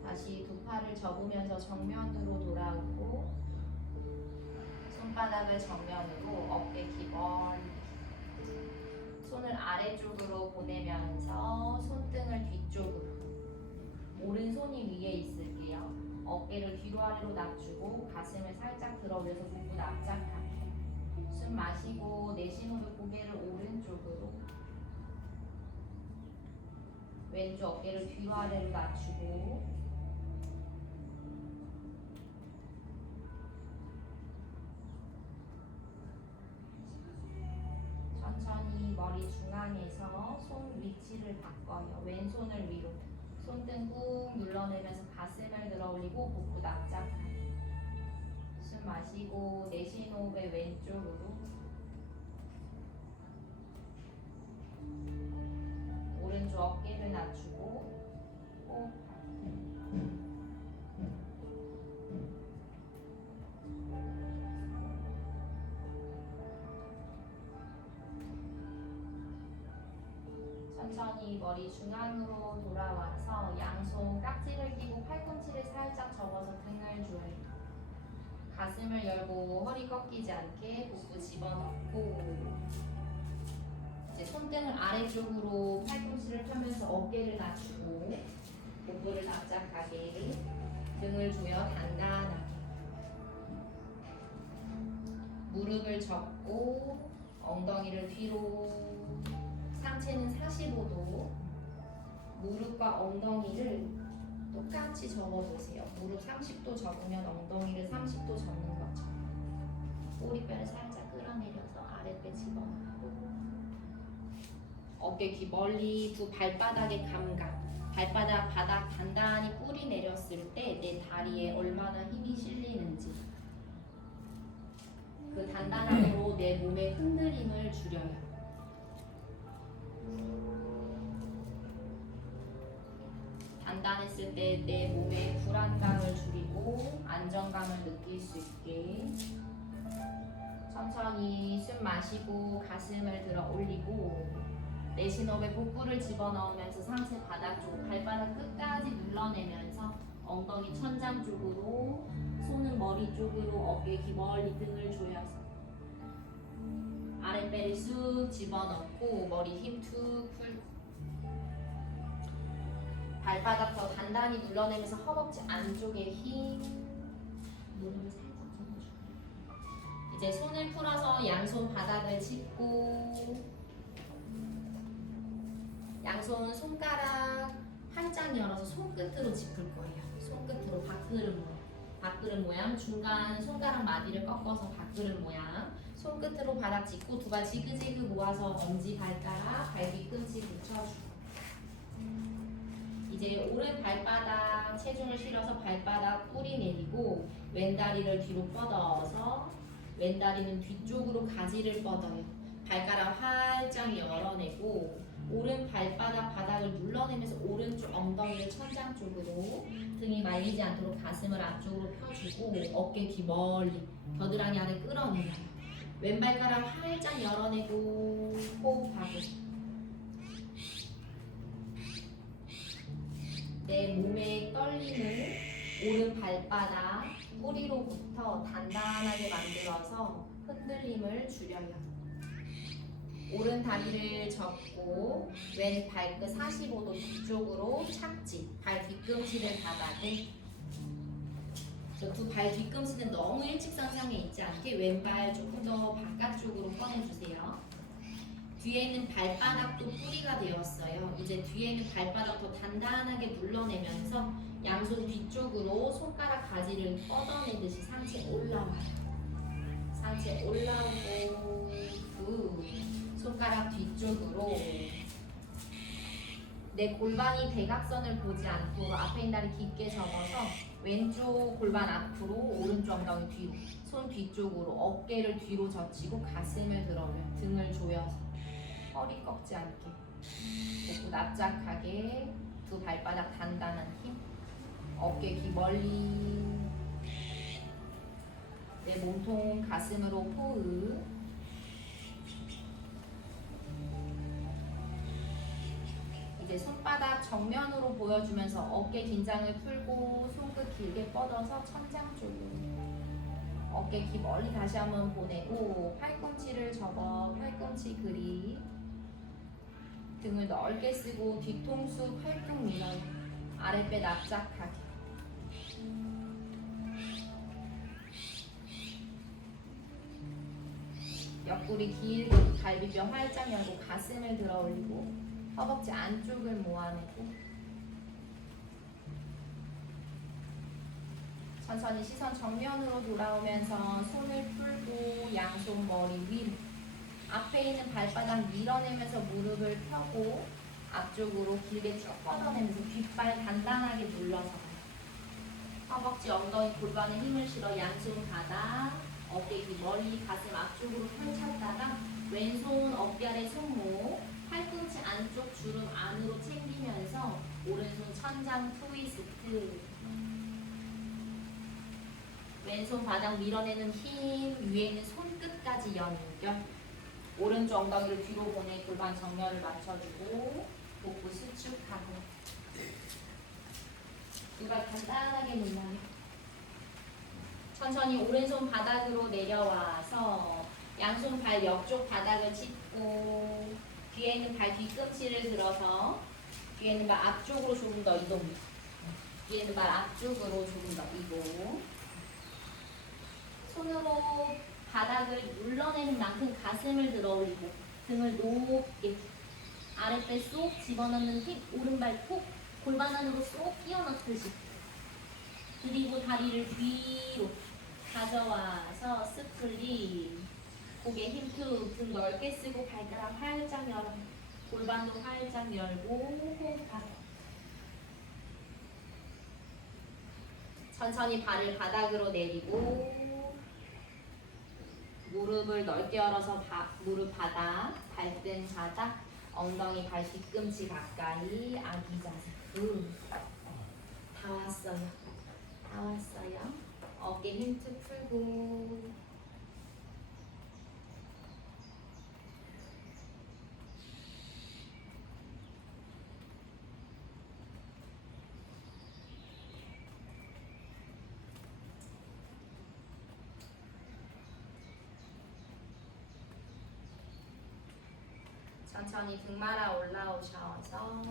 다시 두 팔을 접으면서 정면으로 돌아오고 손바닥을 정면으로 어깨 귀 멀리 손을 아래쪽으로 보내면서 손등을 뒤쪽으로 오른손이 위에 있을게요. 어깨를 뒤로 아래로 낮추고 가슴을 살짝 들어 올려서 복부 납작하게 숨 마시고 내쉬는 호흡 고개를 오른쪽으로 왼쪽 어깨를 뒤로 아래로 낮추고 천천히 머리 중앙에서 손 위치를 바꿔요. 왼손을 위로 손등 꾹 눌러내면서 가슴을 들어 올리고 복부 납작하게 숨 마시고 내쉬는 호흡에 왼쪽으로 오른쪽 어깨를 낮추고 호흡 천천히 머리 중앙으로 돌아와서 양손 깍지를 끼고 팔꿈치를 살짝 접어서 등을 조여요. 가슴을 열고 허리 꺾이지 않게 복부 집어넣고 이제 손등을 아래쪽으로 팔꿈치를 펴면서 어깨를 낮추고 복부를 납작하게 등을 조여 단단하게 무릎을 접고 엉덩이를 뒤로 상체는 45도 무릎과 엉덩이를 똑같이 접어보세요. 무릎 30도 접으면 엉덩이를 30도 접는 것처럼 꼬리뼈를 살짝 끌어내려서 아랫배 집어넣고 어깨 귀 멀리 두 발바닥의 감각 발바닥 바닥 단단히 뿌리 내렸을 때 내 다리에 얼마나 힘이 실리는지 그 단단함으로 내 몸의 흔들림을 줄여요. 단단했을 때 내 몸의 불안감을 줄이고 안정감을 느낄 수 있게 천천히 숨 마시고 가슴을 들어 올리고 내쉬는 호흡에 복부를 집어넣으면서 상체 바닥 쪽 발바닥 끝까지 눌러내면서 엉덩이 천장 쪽으로 손은 머리 쪽으로 어깨 귀 멀리 등을 조여서 아랫배를 쑥 집어넣고 머리 힘 툭 풀고 발바닥 더 단단히 눌러내면서 허벅지 안쪽에 힘 무릎을 살짝 접어주고 이제 손을 풀어서 양손 바닥을 짚고 양손 손가락 활짝 열어서 손끝으로 짚을 거예요. 손끝으로 밥그릇 모양 중간 손가락 마디를 꺾어서 밥그릇 모양 손끝으로 바닥 짚고 두 발 지그재그 모아서 엄지 발가락 발 뒤꿈치 붙여주고 이제 오른 발바닥 체중을 실어서 발바닥 뿌리 내리고 왼다리를 뒤로 뻗어서 왼다리는 뒤쪽으로 가지를 뻗어요. 발가락 활짝 열어내고 오른 발바닥 바닥을 눌러내면서 오른쪽 엉덩이를 천장 쪽으로 등이 말리지 않도록 가슴을 앞쪽으로 펴주고 어깨 뒤 멀리 겨드랑이 아래 끌어내요. 왼발가락 활짝 열어내고 호흡하고 내 몸의 떨림을 오른 발바닥 뿌리로부터 단단하게 만들어서 흔들림을 줄여요. 오른 다리를 접고 왼 발끝 45도 뒤쪽으로 착지, 발 뒤꿈치를 바닥에 두 발 뒤꿈치는 너무 일직선상에 있지 않게 왼발 조금 더 바깥쪽으로 꺼내주세요. 뒤에 있는 발바닥도 뿌리가 되었어요. 이제 뒤에 있는 발바닥 더 단단하게 눌러내면서 양손 뒤쪽으로 손가락 가지를 뻗어내듯이 상체 올라와요. 상체 올라오고 손가락 뒤쪽으로 내 골반이 대각선을 보지 않도록 앞에 있는 다리 깊게 접어서 왼쪽 골반 앞으로 오른쪽 엉덩이 뒤로 손 뒤쪽으로 어깨를 뒤로 젖히고 가슴을 들어올려요. 등을 조여서 허리 꺾지 않게 복부 납작하게 두 발바닥 단단한 힘 어깨 귀 멀리 내 몸통 가슴으로 호흡 이제 손바닥 정면으로 보여주면서 어깨 긴장을 풀고 손끝 길게 뻗어서 천장 쪽으로 어깨 귀 멀리 다시 한번 보내고 팔꿈치를 접어 팔꿈치 그립 등을 넓게 쓰고 뒤통수 팔뚝 밀어요. 아랫배 납작하게 옆구리 길게 갈비뼈 활짝 열고 가슴을 들어 올리고 허벅지 안쪽을 모아내고 천천히 시선 정면으로 돌아오면서 손을 풀고 양손 머리 위로 앞에 있는 발바닥 밀어내면서 무릎을 펴고 앞쪽으로 길게 쭉 뻗어내면서 뒷발 단단하게 눌러서 허벅지 엉덩이 골반에 힘을 실어 양손 바닥 어깨 귀 멀리 가슴 앞쪽으로 펼쳤다가 왼손 어깨 아래 손목 팔꿈치 안쪽 주름 안으로 챙기면서 오른손 천장 트위스트 왼손 바닥 밀어내는 힘 위에 있는 손끝까지 연결 오른쪽 엉덩이를 뒤로 보내 골반 정면을 맞춰주고 복부 수축하고 두 발 간단하게 눌러요. 천천히 오른손 바닥으로 내려와서 양손 발 옆쪽 바닥을 짚고 뒤에 있는 발 뒤꿈치를 들어서 뒤에 있는 발 앞쪽으로 조금 더 이동 뒤에 있는 발 앞쪽으로 조금 더 이동 손으로 바닥을 눌러내는 만큼 가슴을 들어 올리고 등을 높게 아랫배 쏙 집어넣는 힘 오른발 톡 골반 안으로 쏙 끼워 넣듯이 그리고 다리를 뒤로 가져와서 스플릿 고개 힘 툭 등 넓게 쓰고 발가락 활짝 열어 골반도 활짝 열고 호흡하고 천천히 발을 바닥으로 내리고 무릎을 넓게 열어서 무릎 바닥 발등 바닥 엉덩이 발 뒤꿈치 가까이 아기 자세 다 왔어요. 다 왔어요. 어깨 힘 툭 풀고 천천히 등 말아 올라오셔서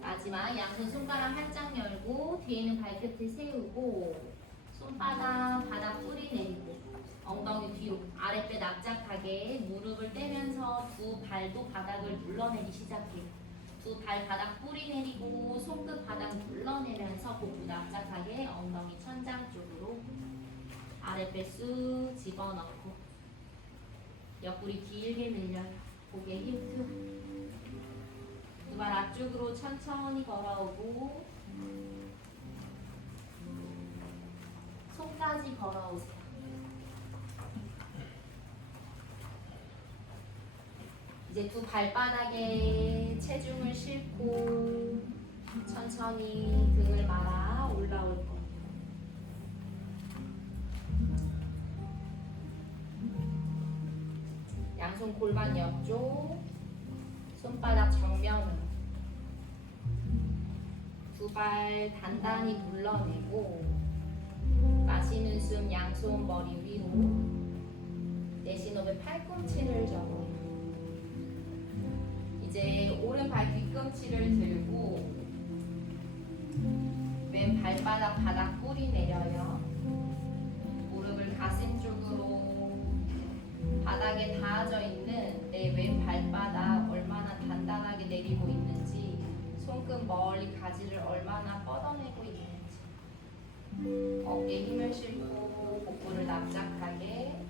마지막 양손 손가락 활짝 열고 뒤에 있는 발끝을 세우고 손바닥 바닥 뿌리 내리고 엉덩이 뒤로 아랫배 납작하게 무릎을 떼면서 두 발도 바닥을 눌러내기 시작해요. 두 발 바닥 뿌리 내리고 손끝 바닥 눌러내면서 복부 납작하게 엉덩이 천장 쪽으로 아랫배 쑥 집어넣고 옆구리 길게 늘려요. 고개 힘 두 발 앞쪽으로 천천히 걸어오고 손까지 걸어오세요. 이제 두 발바닥에 체중을 싣고 천천히 등을 말아 올라올 거예요. 양손 골반 옆쪽, 손바닥 정면으로. 두 발 단단히 눌러내고 마시는 숨 양손 머리 위로. 내쉬는 호흡에 팔꿈치를 접어요. 이제 오른발 뒤꿈치를 들고 왼 발바닥 바닥 뿌리 내려요. 무릎을 가슴 쪽으로. 바닥에 닿아져 있는 내 왼 발바닥 얼마나 단단하게 내리고 있는지, 손끝 멀리 가지를 얼마나 뻗어내고 있는지. 어깨에 힘을 실고 복부를 납작하게,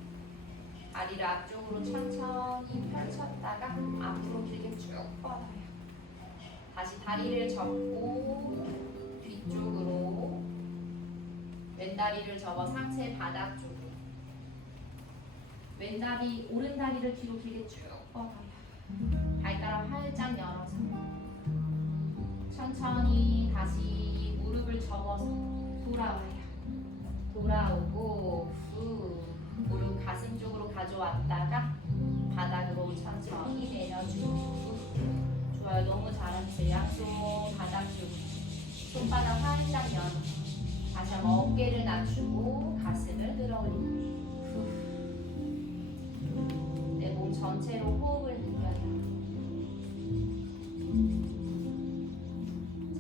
다리를 앞쪽으로 천천히 펼쳤다가 앞으로 길게 쭉 뻗어요. 다시 다리를 접고 뒤쪽으로, 왼다리를 접어 상체 바닥 쪽으로. 왼다리, 오른다리를 뒤로 길게 쭉 뻗어요. 발가락 활짝 열어서 천천히 다시 무릎을 접어서 돌아와요. 돌아오고 후, 무릎 가슴 쪽으로 가져왔다가 바닥으로 천천히 내려주고. 좋아요. 너무 잘하세요. 양손 바닥 쪽, 손바닥 활짝 열어. 다시 한번 어깨를 낮추고 가슴을 들어올리고. 내 몸 전체로 호흡을 느껴요.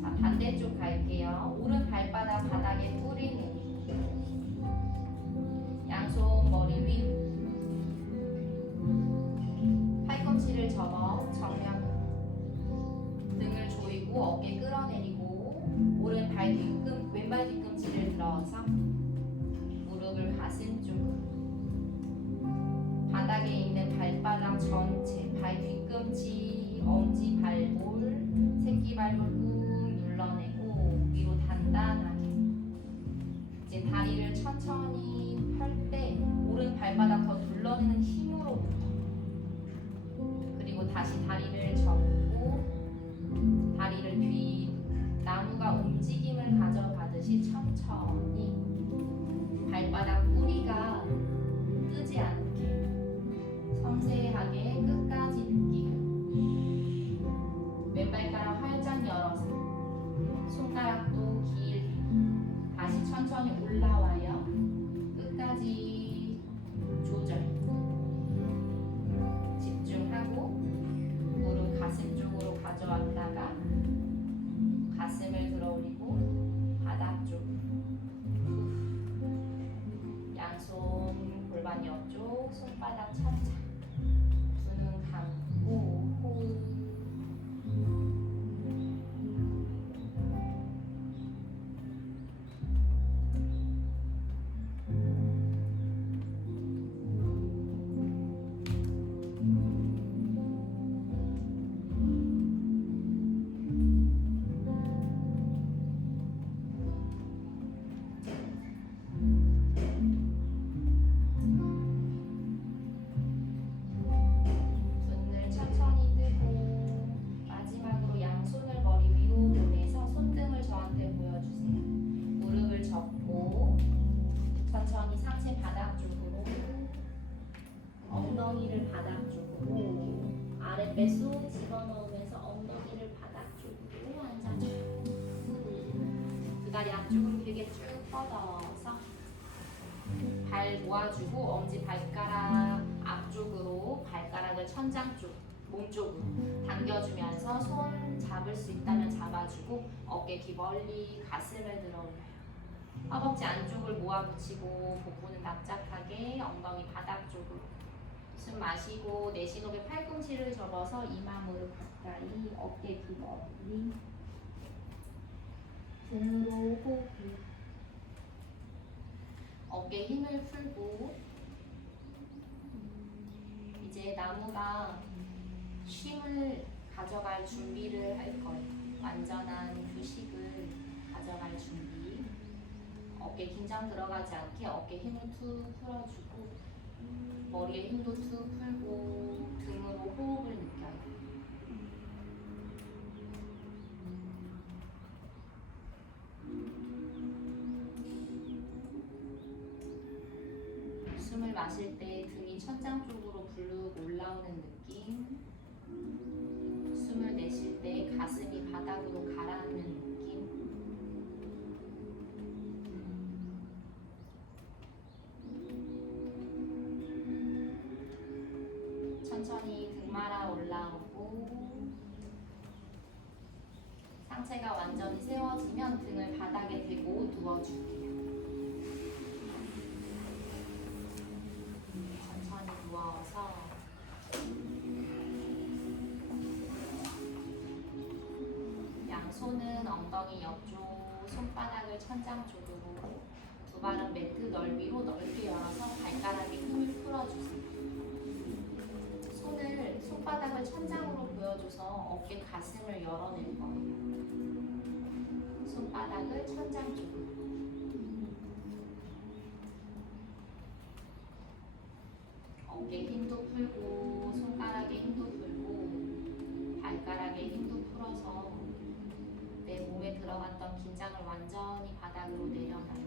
자, 반대쪽 갈게요. 오른 발바닥 바닥에 뿌리 내리고, 양손 머리 위로. 팔꿈치를 접어 정면으로. 등을 조이고 어깨 끌어내리고, 오른 발 왼발 뒤꿈치를 들어서 무릎을 가슴 쪽으로. 바닥에 있는 발바닥 전체, 발 뒤꿈치, 엄지 발볼, 새끼발볼 꾹 눌러내고 위로 단단하게. 이제 다리를 천천히 펼 때 오른 발바닥 더 눌러내는 힘으로부터. 그리고 다시 다리를 접고 다리를 뒤, 나무가 움직임을 가져가듯이 천천히. 발바닥 뿌리가 뜨지 않게 섬세하게 끝까지 느끼고. 왼발가락 활짝 열어서 손가락도 길게. 다시 천천히 올라와요. 끝까지 조절. 집중하고 무릎 가슴 쪽으로 가져왔다가 가슴을 들어올리고 바닥 쪽. 양손 골반 옆쪽, 손바닥 천장. 두 눈 감고 호흡. 엉덩이를 바닥 쪽으로, 아랫배속 집어넣으면서 엉덩이를 바닥 쪽으로 앉아줘요. 두 다리 앞쪽으로 길게 쭉 뻗어서 발 모아주고 엄지 발가락 앞쪽으로, 발가락을 천장 쪽, 몸 쪽으로 당겨주면서 손 잡을 수 있다면 잡아주고 어깨 귀 멀리, 가슴을 들어올려요. 허벅지 안쪽을 모아붙이고 복부는 납작하게, 엉덩이 바닥 쪽으로. 숨 마시고 내쉬는 호흡에 팔꿈치를 접어서 이마 무릎 가까이, 어깨 귀 멀리. 등으로 호흡. 어깨 힘을 풀고. 이제 나무가 쉼을 가져갈 준비를 할 거예요. 완전한 휴식을 가져갈 준비. 어깨 긴장 들어가지 않게 어깨 힘을 툭 풀어주고 머리에 힘도 쭉 풀고 등으로 호흡을 느껴요. 숨을 마실 때 등이 천장 쪽으로 부르고 올라오는 느낌. 숨을 내쉴 때 가슴이 바닥으로 가라앉는 느낌. 천천히 등 말아 올라오고 상체가 완전히 세워지면 등을 바닥에 대고 누워줄게요. 천천히 누워서 양손은 엉덩이 옆쪽, 손바닥을 천장 쪽으로, 두 발은 매트 넓이로 넓게 열어서 발가락에 힘을 풀어주세요. 손바닥을 천장으로 보여줘서 어깨 가슴을 열어낼 거예요. 손바닥을 천장 쪽으로. 어깨 힘도 풀고 손가락에 힘도 풀고 발가락에 힘도 풀어서 내 몸에 들어갔던 긴장을 완전히 바닥으로 내려놔요.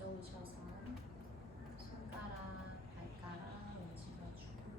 가져오셔서 손가락, 발가락 움직여주고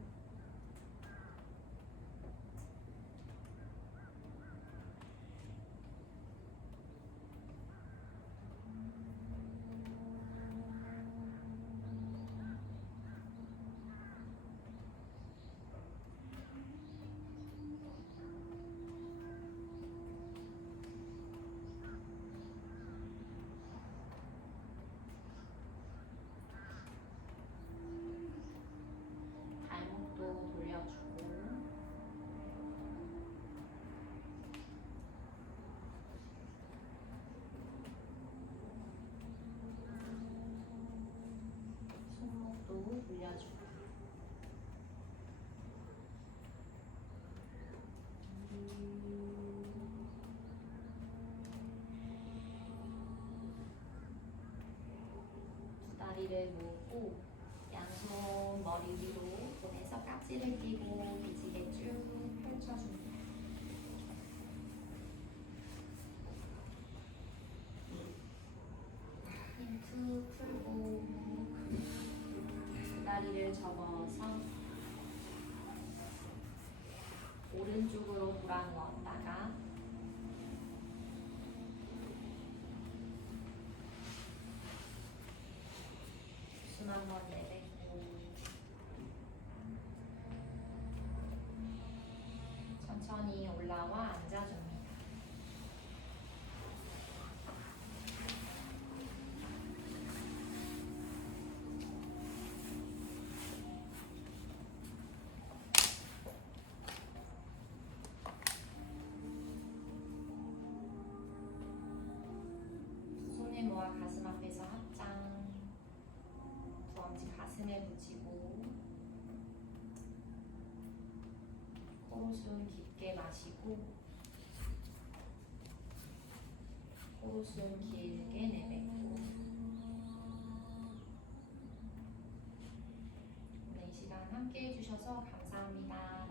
발목도 돌려주고 손목도 돌려주고 두 다리를 모으고 양손 머리 위로 보내서 깍지를 끼고 기지개 쭉 펼쳐줍니다. 힘 툭 풀고 두 다리를 접어서 오른쪽으로 돌아 누웠다가 숨 한 번 내뱉고 천천히 올라와 앉아줍니다. 두 손을 모아 가슴 앞에서 합장, 두 엄지 가슴에 붙이고 코로 숨 깊게 마시고 코로 숨 길게 내뱉고 오늘 이 시간 함께 해주셔서 감사합니다.